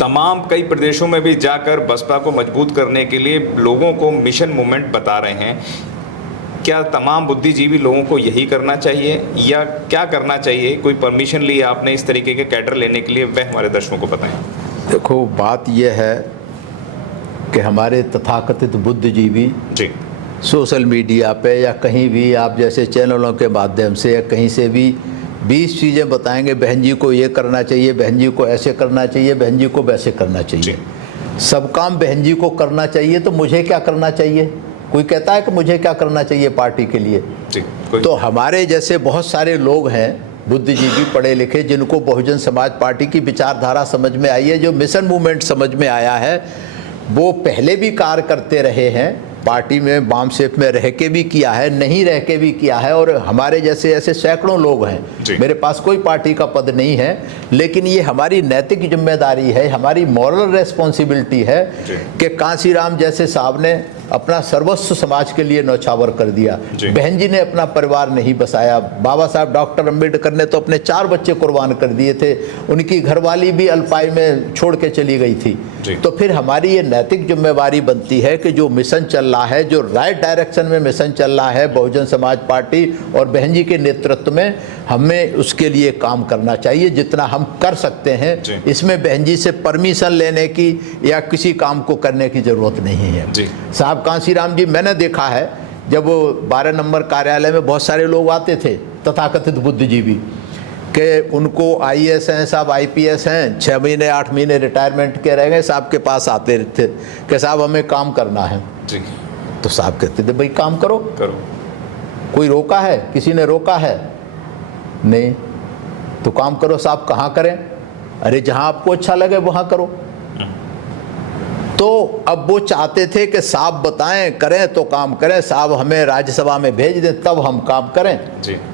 तमाम कई प्रदेशों में भी जाकर बसपा को मजबूत करने के लिए लोगों को मिशन मूवमेंट बता रहे हैं। क्या तमाम बुद्धिजीवी लोगों को यही करना चाहिए या क्या करना चाहिए? कोई परमिशन ली आपने इस तरीके के कैडर लेने के लिए, वह हमारे दर्शकों को बताएं। देखो, बात यह है कि हमारे तथाकथित बुद्धिजीवी सोशल मीडिया पे या कहीं भी आप जैसे चैनलों के माध्यम से या कहीं से भी 20 चीज़ें बताएंगे, बहन जी को ये करना चाहिए, बहन जी को ऐसे करना चाहिए, बहन जी को वैसे करना चाहिए। सब काम बहन जी को करना चाहिए, तो मुझे क्या करना चाहिए? कोई कहता है कि मुझे क्या करना चाहिए पार्टी के लिए? तो हमारे जैसे बहुत सारे लोग हैं बुद्धिजीवी पढ़े लिखे, जिनको बहुजन समाज पार्टी की विचारधारा समझ में आई है, जो मिशन मूवमेंट समझ में आया है, वो पहले भी कार्य करते रहे हैं, पार्टी में वाम शेप में रह के भी किया है, नहीं रह के भी किया है। और हमारे जैसे ऐसे सैकड़ों लोग हैं। मेरे पास कोई पार्टी का पद नहीं है, लेकिन ये हमारी नैतिक जिम्मेदारी है, हमारी मॉरल रेस्पॉन्सिबिलिटी है कि कांसीराम जैसे साहब ने अपना सर्वस्व समाज के लिए न्यौछावर कर दिया, बहन जी ने अपना परिवार नहीं बसाया, बाबा साहब डॉक्टर अंबेडकर ने तो अपने 4 बच्चे कुर्बान कर दिए थे, उनकी घरवाली भी अल्पाई में छोड़ के चली गई थी। तो फिर हमारी ये नैतिक जिम्मेवारी बनती है कि जो मिशन चल रहा है, जो राइट डायरेक्शन में मिशन चल रहा है बहुजन समाज पार्टी और बहन जी के नेतृत्व में, हमें उसके लिए काम करना चाहिए जितना हम कर सकते हैं। इसमें बहन जी से परमिशन लेने की या किसी काम को करने की जरूरत नहीं है। साहब कांसीराम जी, मैंने देखा है जब वो 12 नंबर कार्यालय में बहुत सारे लोग आते थे तथाकथित बुद्धिजीवी, कि उनको IAS हैं साहब, IPS हैं, 6 महीने 8 महीने रिटायरमेंट के रह गए, साहब के पास आते थे कि साहब हमें काम करना है। तो साहब कहते थे भाई काम करो। कोई रोका है? किसी ने रोका है? नहीं। तो काम करो साहब। कहाँ करें? अरे जहाँ आपको अच्छा लगे वहाँ करो। तो अब वो चाहते थे कि साहब बताएं, करें तो काम करें, साहब हमें राज्यसभा में भेज दें तब हम काम करें।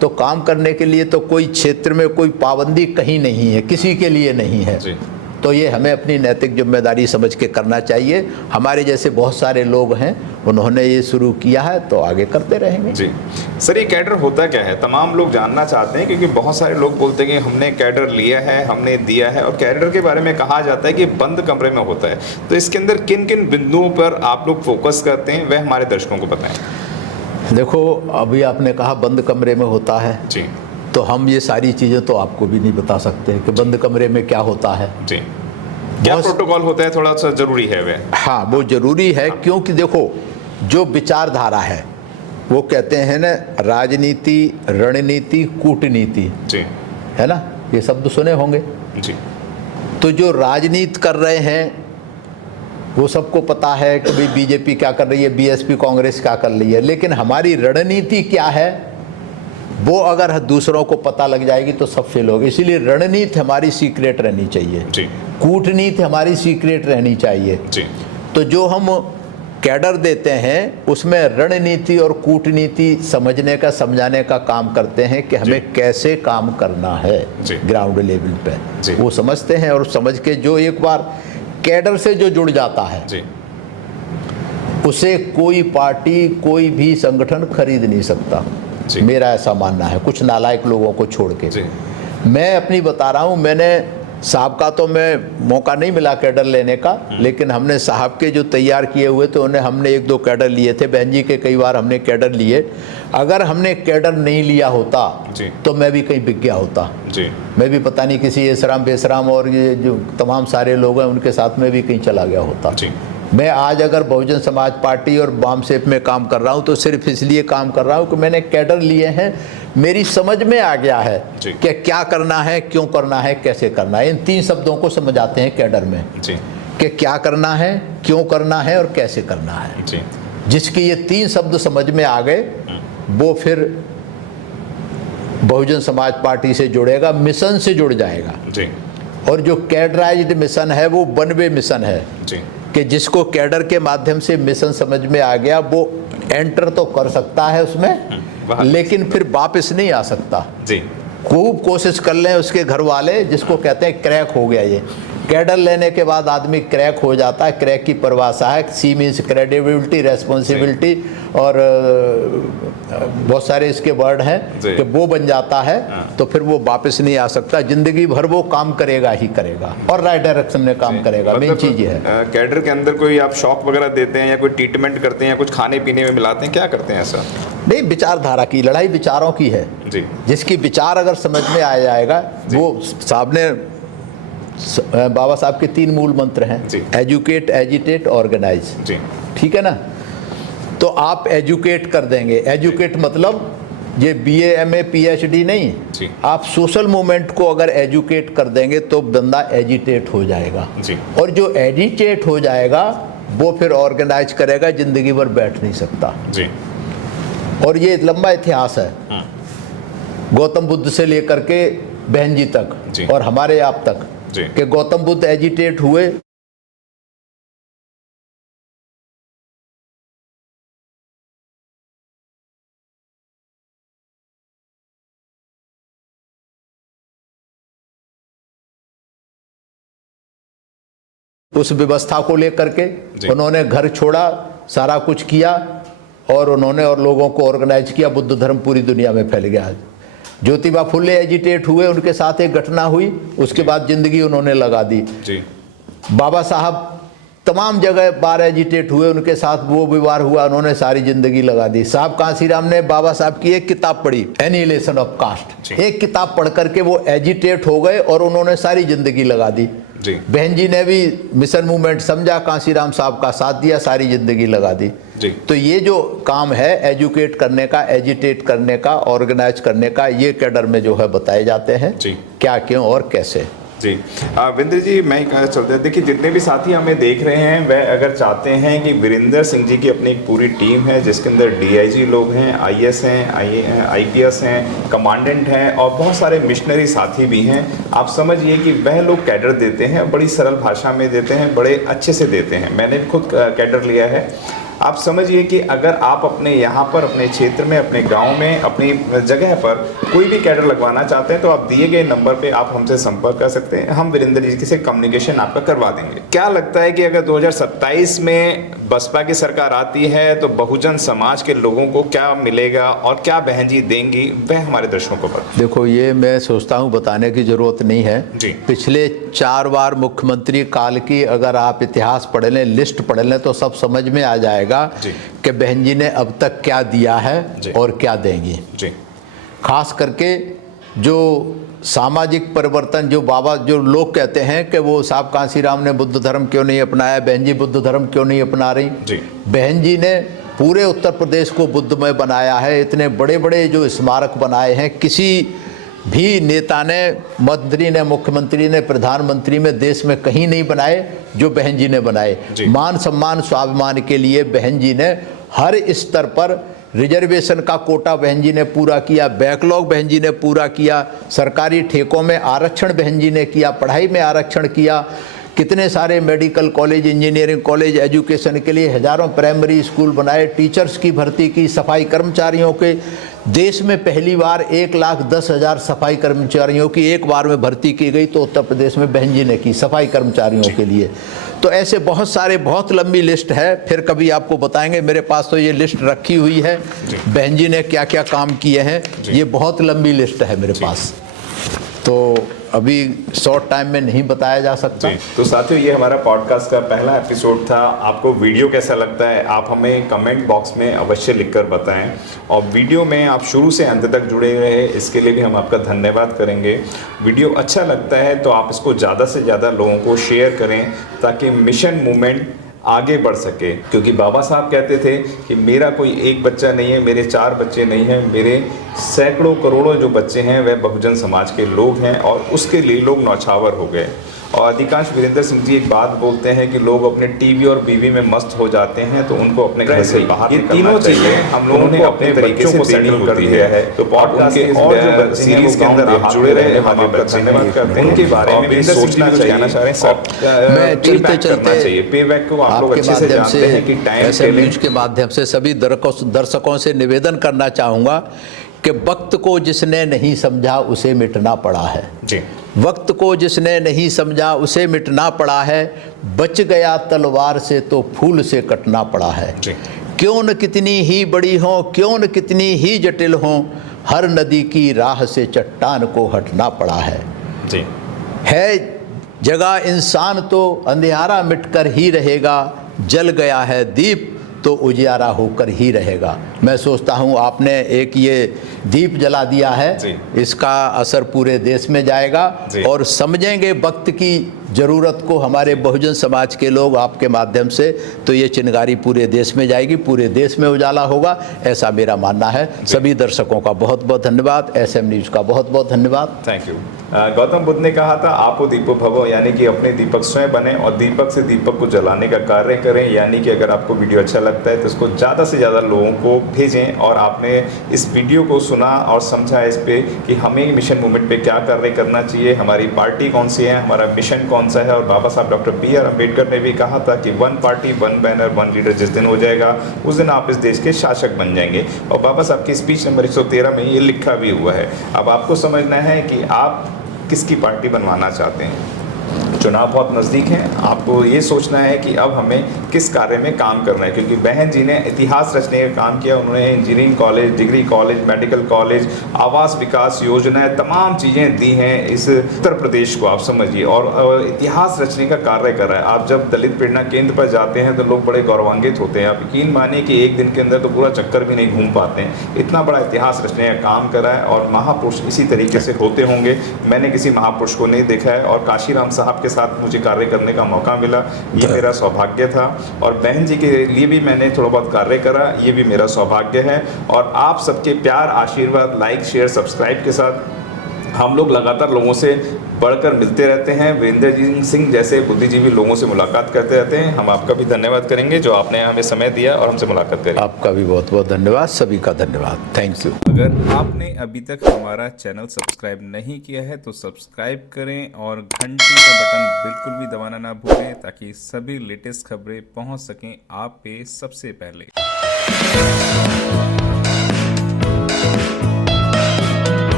तो काम करने के लिए तो कोई क्षेत्र में कोई पाबंदी कहीं नहीं है, किसी के लिए नहीं है। तो ये हमें अपनी नैतिक जिम्मेदारी समझ के करना चाहिए। हमारे जैसे बहुत सारे लोग हैं, उन्होंने ये शुरू किया है तो आगे करते रहेंगे। जी सर, ये कैडर होता क्या है? तमाम लोग जानना चाहते हैं, क्योंकि बहुत सारे लोग बोलते हैं कि हमने कैडर लिया है, हमने दिया है, और कैडर के बारे में कहा जाता है कि बंद कमरे में होता है। तो इसके अंदर किन किन बिंदुओं पर आप लोग फोकस करते हैं, वह हमारे दर्शकों को बताएं। देखो, अभी आपने कहा बंद कमरे में होता है, तो हम ये सारी चीज़ें तो आपको भी नहीं बता सकते कि बंद कमरे में क्या होता है। क्या प्रोटोकॉल होता है? थोड़ा सा जरूरी है वह। हाँ, वो जरूरी है, क्योंकि देखो जो विचारधारा है वो कहते हैं ना, राजनीति, रणनीति, कूटनीति, है ना, ये शब्द सुने होंगे। तो जो राजनीति कर रहे हैं वो सबको पता है कि भाई बीजेपी क्या कर रही है, बीएसपी कांग्रेस क्या कर रही है, लेकिन हमारी रणनीति क्या है वो अगर दूसरों को पता लग जाएगी तो सब फेल होगी। इसीलिए रणनीति हमारी सीक्रेट रहनी चाहिए, कूटनीति हमारी सीक्रेट रहनी चाहिए। तो जो हम कैडर देते हैं उसमें रणनीति और कूटनीति समझने का, समझाने का काम करते हैं कि हमें कैसे काम करना है ग्राउंड लेवल पे। वो समझते हैं, और समझ के जो एक बार कैडर से जो जुड़ जाता है उसे कोई पार्टी, कोई भी संगठन खरीद नहीं सकता। मेरा ऐसा मानना है, कुछ नालायक लोगों को छोड़ के। मैं अपनी बता रहा हूँ, मैंने साहब का तो मैं मौका नहीं मिला कैडर लेने का, लेकिन हमने साहब के जो तैयार किए हुए थे उन्हें हमने 1-2 कैडर लिए थे। बहन जी के कई बार हमने कैडर लिए। अगर हमने कैडर नहीं लिया होता तो मैं भी कहीं बिक गया होता जी। मैं भी पता नहीं किसी एसराम बेसराम और ये जो तमाम सारे लोग हैं उनके साथ में भी कहीं चला गया होता जी। मैं आज अगर बहुजन समाज पार्टी और वाम सेप में काम कर रहा हूं तो सिर्फ इसलिए काम कर रहा हूं कि मैंने कैडर लिए हैं। मेरी समझ में आ गया है कि क्या करना है, क्यों करना है, कैसे करना है। इन 3 शब्दों को समझ आते हैं कैडर में कि क्या करना है, क्यों करना है और कैसे करना है जी। जिसकी ये 3 शब्द समझ में आ गए वो फिर बहुजन समाज पार्टी से जुड़ेगा, मिशन से जुड़ जाएगा जी। और जो कैडराइज्ड मिशन है वो वन वे मिशन है जी। कि जिसको कैडर के माध्यम से मिशन समझ में आ गया वो एंटर तो कर सकता है उसमें, लेकिन फिर वापस नहीं आ सकता जी। खूब कोशिश कर लें उसके घर वाले, जिसको कहते हैं क्रैक हो गया। ये कैडर लेने के बाद आदमी क्रैक हो जाता है। क्रैक की परिभाषा है C मीन्स क्रेडिबिलिटी, रेस्पॉन्सिबिलिटी और बहुत सारे इसके वर्ड हैं कि वो बन जाता है तो फिर वो वापस नहीं आ सकता। जिंदगी भर वो काम करेगा ही करेगा और राइट डायरेक्शन में काम करेगा। मेन चीज ये है। कैडर के अंदर कोई आप शॉक वगैरह देते हैं या कोई ट्रीटमेंट करते हैं या कुछ खाने पीने में मिलाते हैं, क्या करते हैं ऐसा? नहीं, विचारधारा की लड़ाई विचारों की है जी। जिसकी विचार अगर समझ में आ जाएगा, वो साहब ने बाबा साहब के 3 मूल मंत्र हैं, एजुकेट, एजिटेट, ऑर्गेनाइज जी। ठीक है ना? तो आप एजुकेट कर देंगे। एजुकेट मतलब ये BA MA PhD नहीं जी। आप सोशल मूवमेंट को अगर एजुकेट कर देंगे तो बंदा एजिटेट हो जाएगा जी। और जो एजिटेट हो जाएगा वो फिर ऑर्गेनाइज करेगा, जिंदगी भर बैठ नहीं सकता जी। और ये लंबा इतिहास है, गौतम बुद्ध से लेकर के बहन जी तक और हमारे आप तक कि गौतम बुद्ध एजिटेट हुए, उस व्यवस्था को लेकर के उन्होंने घर छोड़ा, सारा कुछ किया और उन्होंने और लोगों को ऑर्गेनाइज किया। बुद्ध धर्म पूरी दुनिया में फैल गया। ज्योतिबा फुले एजिटेट हुए, उनके साथ एक घटना हुई, उसके बाद जिंदगी उन्होंने लगा दी जी। बाबा साहब तमाम जगह बार एजिटेट हुए, उनके साथ वो व्यवहार हुआ, उन्होंने सारी जिंदगी लगा दी। साहब कांसीराम ने बाबा साहब की एक किताब पढ़ी, एनिहिलेशन ऑफ कास्ट। एक किताब पढ़ करके वो एजिटेट हो गए और उन्होंने सारी जिंदगी लगा दी जी। बहन जी ने भी मिशन मूवमेंट समझा, कांसीराम साहब का साथ दिया, सारी जिंदगी लगा दी जी। तो ये जो काम है एजुकेट करने का, एजिटेट करने का, ऑर्गेनाइज करने का, ये कैडर में जो है बताए जाते हैं जी। क्या, क्यों और कैसे जी। वीरेंद्र जी, मैं ही कहना चाहता हूँ, देखिए जितने भी साथी हमें देख रहे हैं वह अगर चाहते हैं कि वीरेंद्र सिंह जी की अपनी एक पूरी टीम है जिसके अंदर DIG लोग हैं, IS हैं, IPS हैं, कमांडेंट हैं और बहुत सारे मिशनरी साथी भी हैं। आप समझिए कि वह लोग कैडर देते हैं, बड़ी सरल भाषा में देते हैं, बड़े अच्छे से देते हैं। मैंने खुद कैडर लिया है। आप समझिए कि अगर आप अपने यहाँ पर, अपने क्षेत्र में, अपने गांव में, अपनी जगह पर कोई भी कैडर लगवाना चाहते हैं तो आप दिए गए नंबर पे आप हमसे संपर्क कर सकते हैं। हम वीरेंद्र जी से कम्युनिकेशन आपका करवा देंगे। क्या लगता है कि अगर 2027 में बसपा की सरकार आती है तो बहुजन समाज के लोगों को क्या मिलेगा और क्या बहन जी देंगी, वह हमारे दर्शकों को पता? देखो, ये मैं सोचता हूँ बताने की जरूरत नहीं है जी। पिछले 4 बार मुख्यमंत्री काल की अगर आप इतिहास पढ़ लें, लिस्ट पढ़ लें तो सब समझ में आ जाएगा कि बहन जी ने अब तक क्या दिया है और क्या देंगी जी। खास करके जो सामाजिक परिवर्तन, जो लोग कहते हैं कि वो साहब कांसीराम ने बुद्ध धर्म क्यों नहीं अपनाया, बहन जी बुद्ध धर्म क्यों नहीं अपना रही जी। बहन जी ने पूरे उत्तर प्रदेश को बुद्धमय बनाया है। इतने बड़े बड़े जो स्मारक बनाए हैं, किसी भी नेता ने, मंत्री ने, मुख्यमंत्री ने, प्रधानमंत्री में देश में कहीं नहीं बनाए जो बहन जी ने बनाए। मान सम्मान स्वाभिमान के लिए बहन जी ने हर स्तर पर रिजर्वेशन का कोटा बहन जी ने पूरा किया, बैकलॉग बहन जी ने पूरा किया, सरकारी ठेकों में आरक्षण बहन जी ने किया, पढ़ाई में आरक्षण किया, कितने सारे medical college, engineering college, education के लिए हजारों प्राइमरी स्कूल बनाए, टीचर्स की भर्ती की, सफाई कर्मचारियों के देश में पहली बार 1,10,000 सफाई कर्मचारियों की एक बार में भर्ती की गई तो उत्तर प्रदेश में बहन जी ने की सफाई कर्मचारियों के लिए। तो ऐसे बहुत सारे, बहुत लंबी लिस्ट है, फिर कभी आपको बताएंगे। मेरे पास तो ये लिस्ट रखी हुई है, बहन जी ने क्या क्या काम किए हैं, ये बहुत लंबी लिस्ट है मेरे पास। तो अभी शॉर्ट टाइम में नहीं बताया जा सकता। तो साथियों, ये हमारा पॉडकास्ट का पहला एपिसोड था। आपको वीडियो कैसा लगता है आप हमें कमेंट बॉक्स में अवश्य लिखकर बताएं, और वीडियो में आप शुरू से अंत तक जुड़े रहे इसके लिए भी हम आपका धन्यवाद करेंगे। वीडियो अच्छा लगता है तो आप इसको ज़्यादा से ज़्यादा लोगों को शेयर करें ताकि मिशन मूवमेंट आगे बढ़ सके, क्योंकि बाबा साहब कहते थे कि मेरा कोई एक बच्चा नहीं है, मेरे 4 बच्चे नहीं हैं, मेरे सैकड़ों करोड़ों जो बच्चे हैं वह बहुजन समाज के लोग हैं, और उसके लिए लोग नौछावर हो गए। और अधिकांश वीरेंद्र सिंह जी एक बात बोलते हैं कि लोग अपने टीवी और बीवी में मस्त हो जाते हैं तो उनको अपने घर से बाहर, ये तीनों चीजें हम लोगों ने अपने तरीके से सेटल कर दिया है। तो पॉडकास्ट के और जो सीरीज के अंदर आप जुड़े रहे हम आपका धन्यवाद करते हैं। उनके बारे में भी सोचना चाहिए। मैं चलते चलते पेबैक को आप लोग आपके अच्छे से माध्यम जानते हैं कि टाइम SM न्यूज के माध्यम से सभी दर्शकों से निवेदन करना चाहूँगा कि वक्त को जिसने नहीं समझा उसे मिटना पड़ा है जी। वक्त को जिसने नहीं समझा उसे मिटना पड़ा है, बच गया तलवार से तो फूल से कटना पड़ा है जी। क्यों न कितनी ही बड़ी हो, क्यों न कितनी ही जटिल हो, हर नदी की राह से चट्टान को हटना पड़ा जी। है जगह इंसान तो अंधियारा मिटकर ही रहेगा, जल गया है दीप तो उजियारा होकर ही रहेगा। मैं सोचता हूँ आपने एक ये दीप जला दिया है, इसका असर पूरे देश में जाएगा और समझेंगे वक्त की ज़रूरत को हमारे बहुजन समाज के लोग आपके माध्यम से, तो ये चिंगारी पूरे देश में जाएगी, पूरे देश में उजाला होगा, ऐसा मेरा मानना है। सभी दर्शकों का बहुत बहुत धन्यवाद, SM न्यूज़ का बहुत बहुत धन्यवाद। Thank you. गौतम बुद्ध ने कहा था आपो दीपो भवो, यानी कि अपने दीपक स्वयं बने और दीपक से दीपक को जलाने का कार्य करें। यानी कि अगर आपको वीडियो अच्छा लगता है तो इसको ज़्यादा से ज़्यादा लोगों को भेजें, और आपने इस वीडियो को सुना और समझा इस पे कि हमें मिशन मूवमेंट पे क्या कार्य करना चाहिए, हमारी पार्टी कौन सी है, हमारा मिशन कौन सा है। और बाबा साहब डॉक्टर BR अम्बेडकर ने भी कहा था कि 1 पार्टी 1 बैनर 1 लीडर जिस दिन हो जाएगा उस दिन आप इस देश के शासक बन जाएंगे। और बाबा साहब की स्पीच नंबर 113 में ये लिखा भी हुआ है। अब आपको समझना है कि आप किसकी पार्टी बनवाना चाहते हैं। चुनाव बहुत नज़दीक है, आपको ये सोचना है कि अब हमें किस कार्य में काम करना है, क्योंकि बहन जी ने इतिहास रचने का काम किया। उन्होंने engineering college, degree college, medical college, आवास विकास योजनाएं, तमाम चीज़ें दी हैं इस उत्तर प्रदेश को, आप समझिए, और इतिहास रचने का कार्य कर रहा है। आप जब दलित प्रेरणा केंद्र पर जाते हैं तो लोग बड़े गौरवान्वित होते हैं। आप यकीन मानिए कि एक दिन के अंदर तो पूरा चक्कर भी नहीं घूम पाते हैं, इतना बड़ा इतिहास रचने का काम कर रहा है। और महापुरुष इसी तरीके से होते होंगे, मैंने किसी महापुरुष को नहीं देखा है, और काशीराम साहब के साथ मुझे कार्य करने का मौका मिला, ये मेरा सौभाग्य था। और बहन जी के लिए भी मैंने थोड़ा बहुत कार्य करा, ये भी मेरा सौभाग्य है। और आप सबके प्यार, आशीर्वाद, लाइक, शेयर, सब्सक्राइब के साथ हम लोग लगातार लोगों से बढ़कर मिलते रहते हैं। वीरेंद्र सिंह जैसे बुद्धिजीवी लोगों से मुलाकात करते रहते हैं। हम आपका भी धन्यवाद करेंगे जो आपने हमें समय दिया और हमसे मुलाकात करी। आपका भी बहुत बहुत धन्यवाद, सभी का धन्यवाद, थैंक यू। अगर आपने अभी तक हमारा चैनल सब्सक्राइब नहीं किया है तो सब्सक्राइब करें और घंटी का बटन बिल्कुल भी दबाना ना भूलें ताकि सभी लेटेस्ट खबरें पहुंच सकें आप पे सबसे पहले।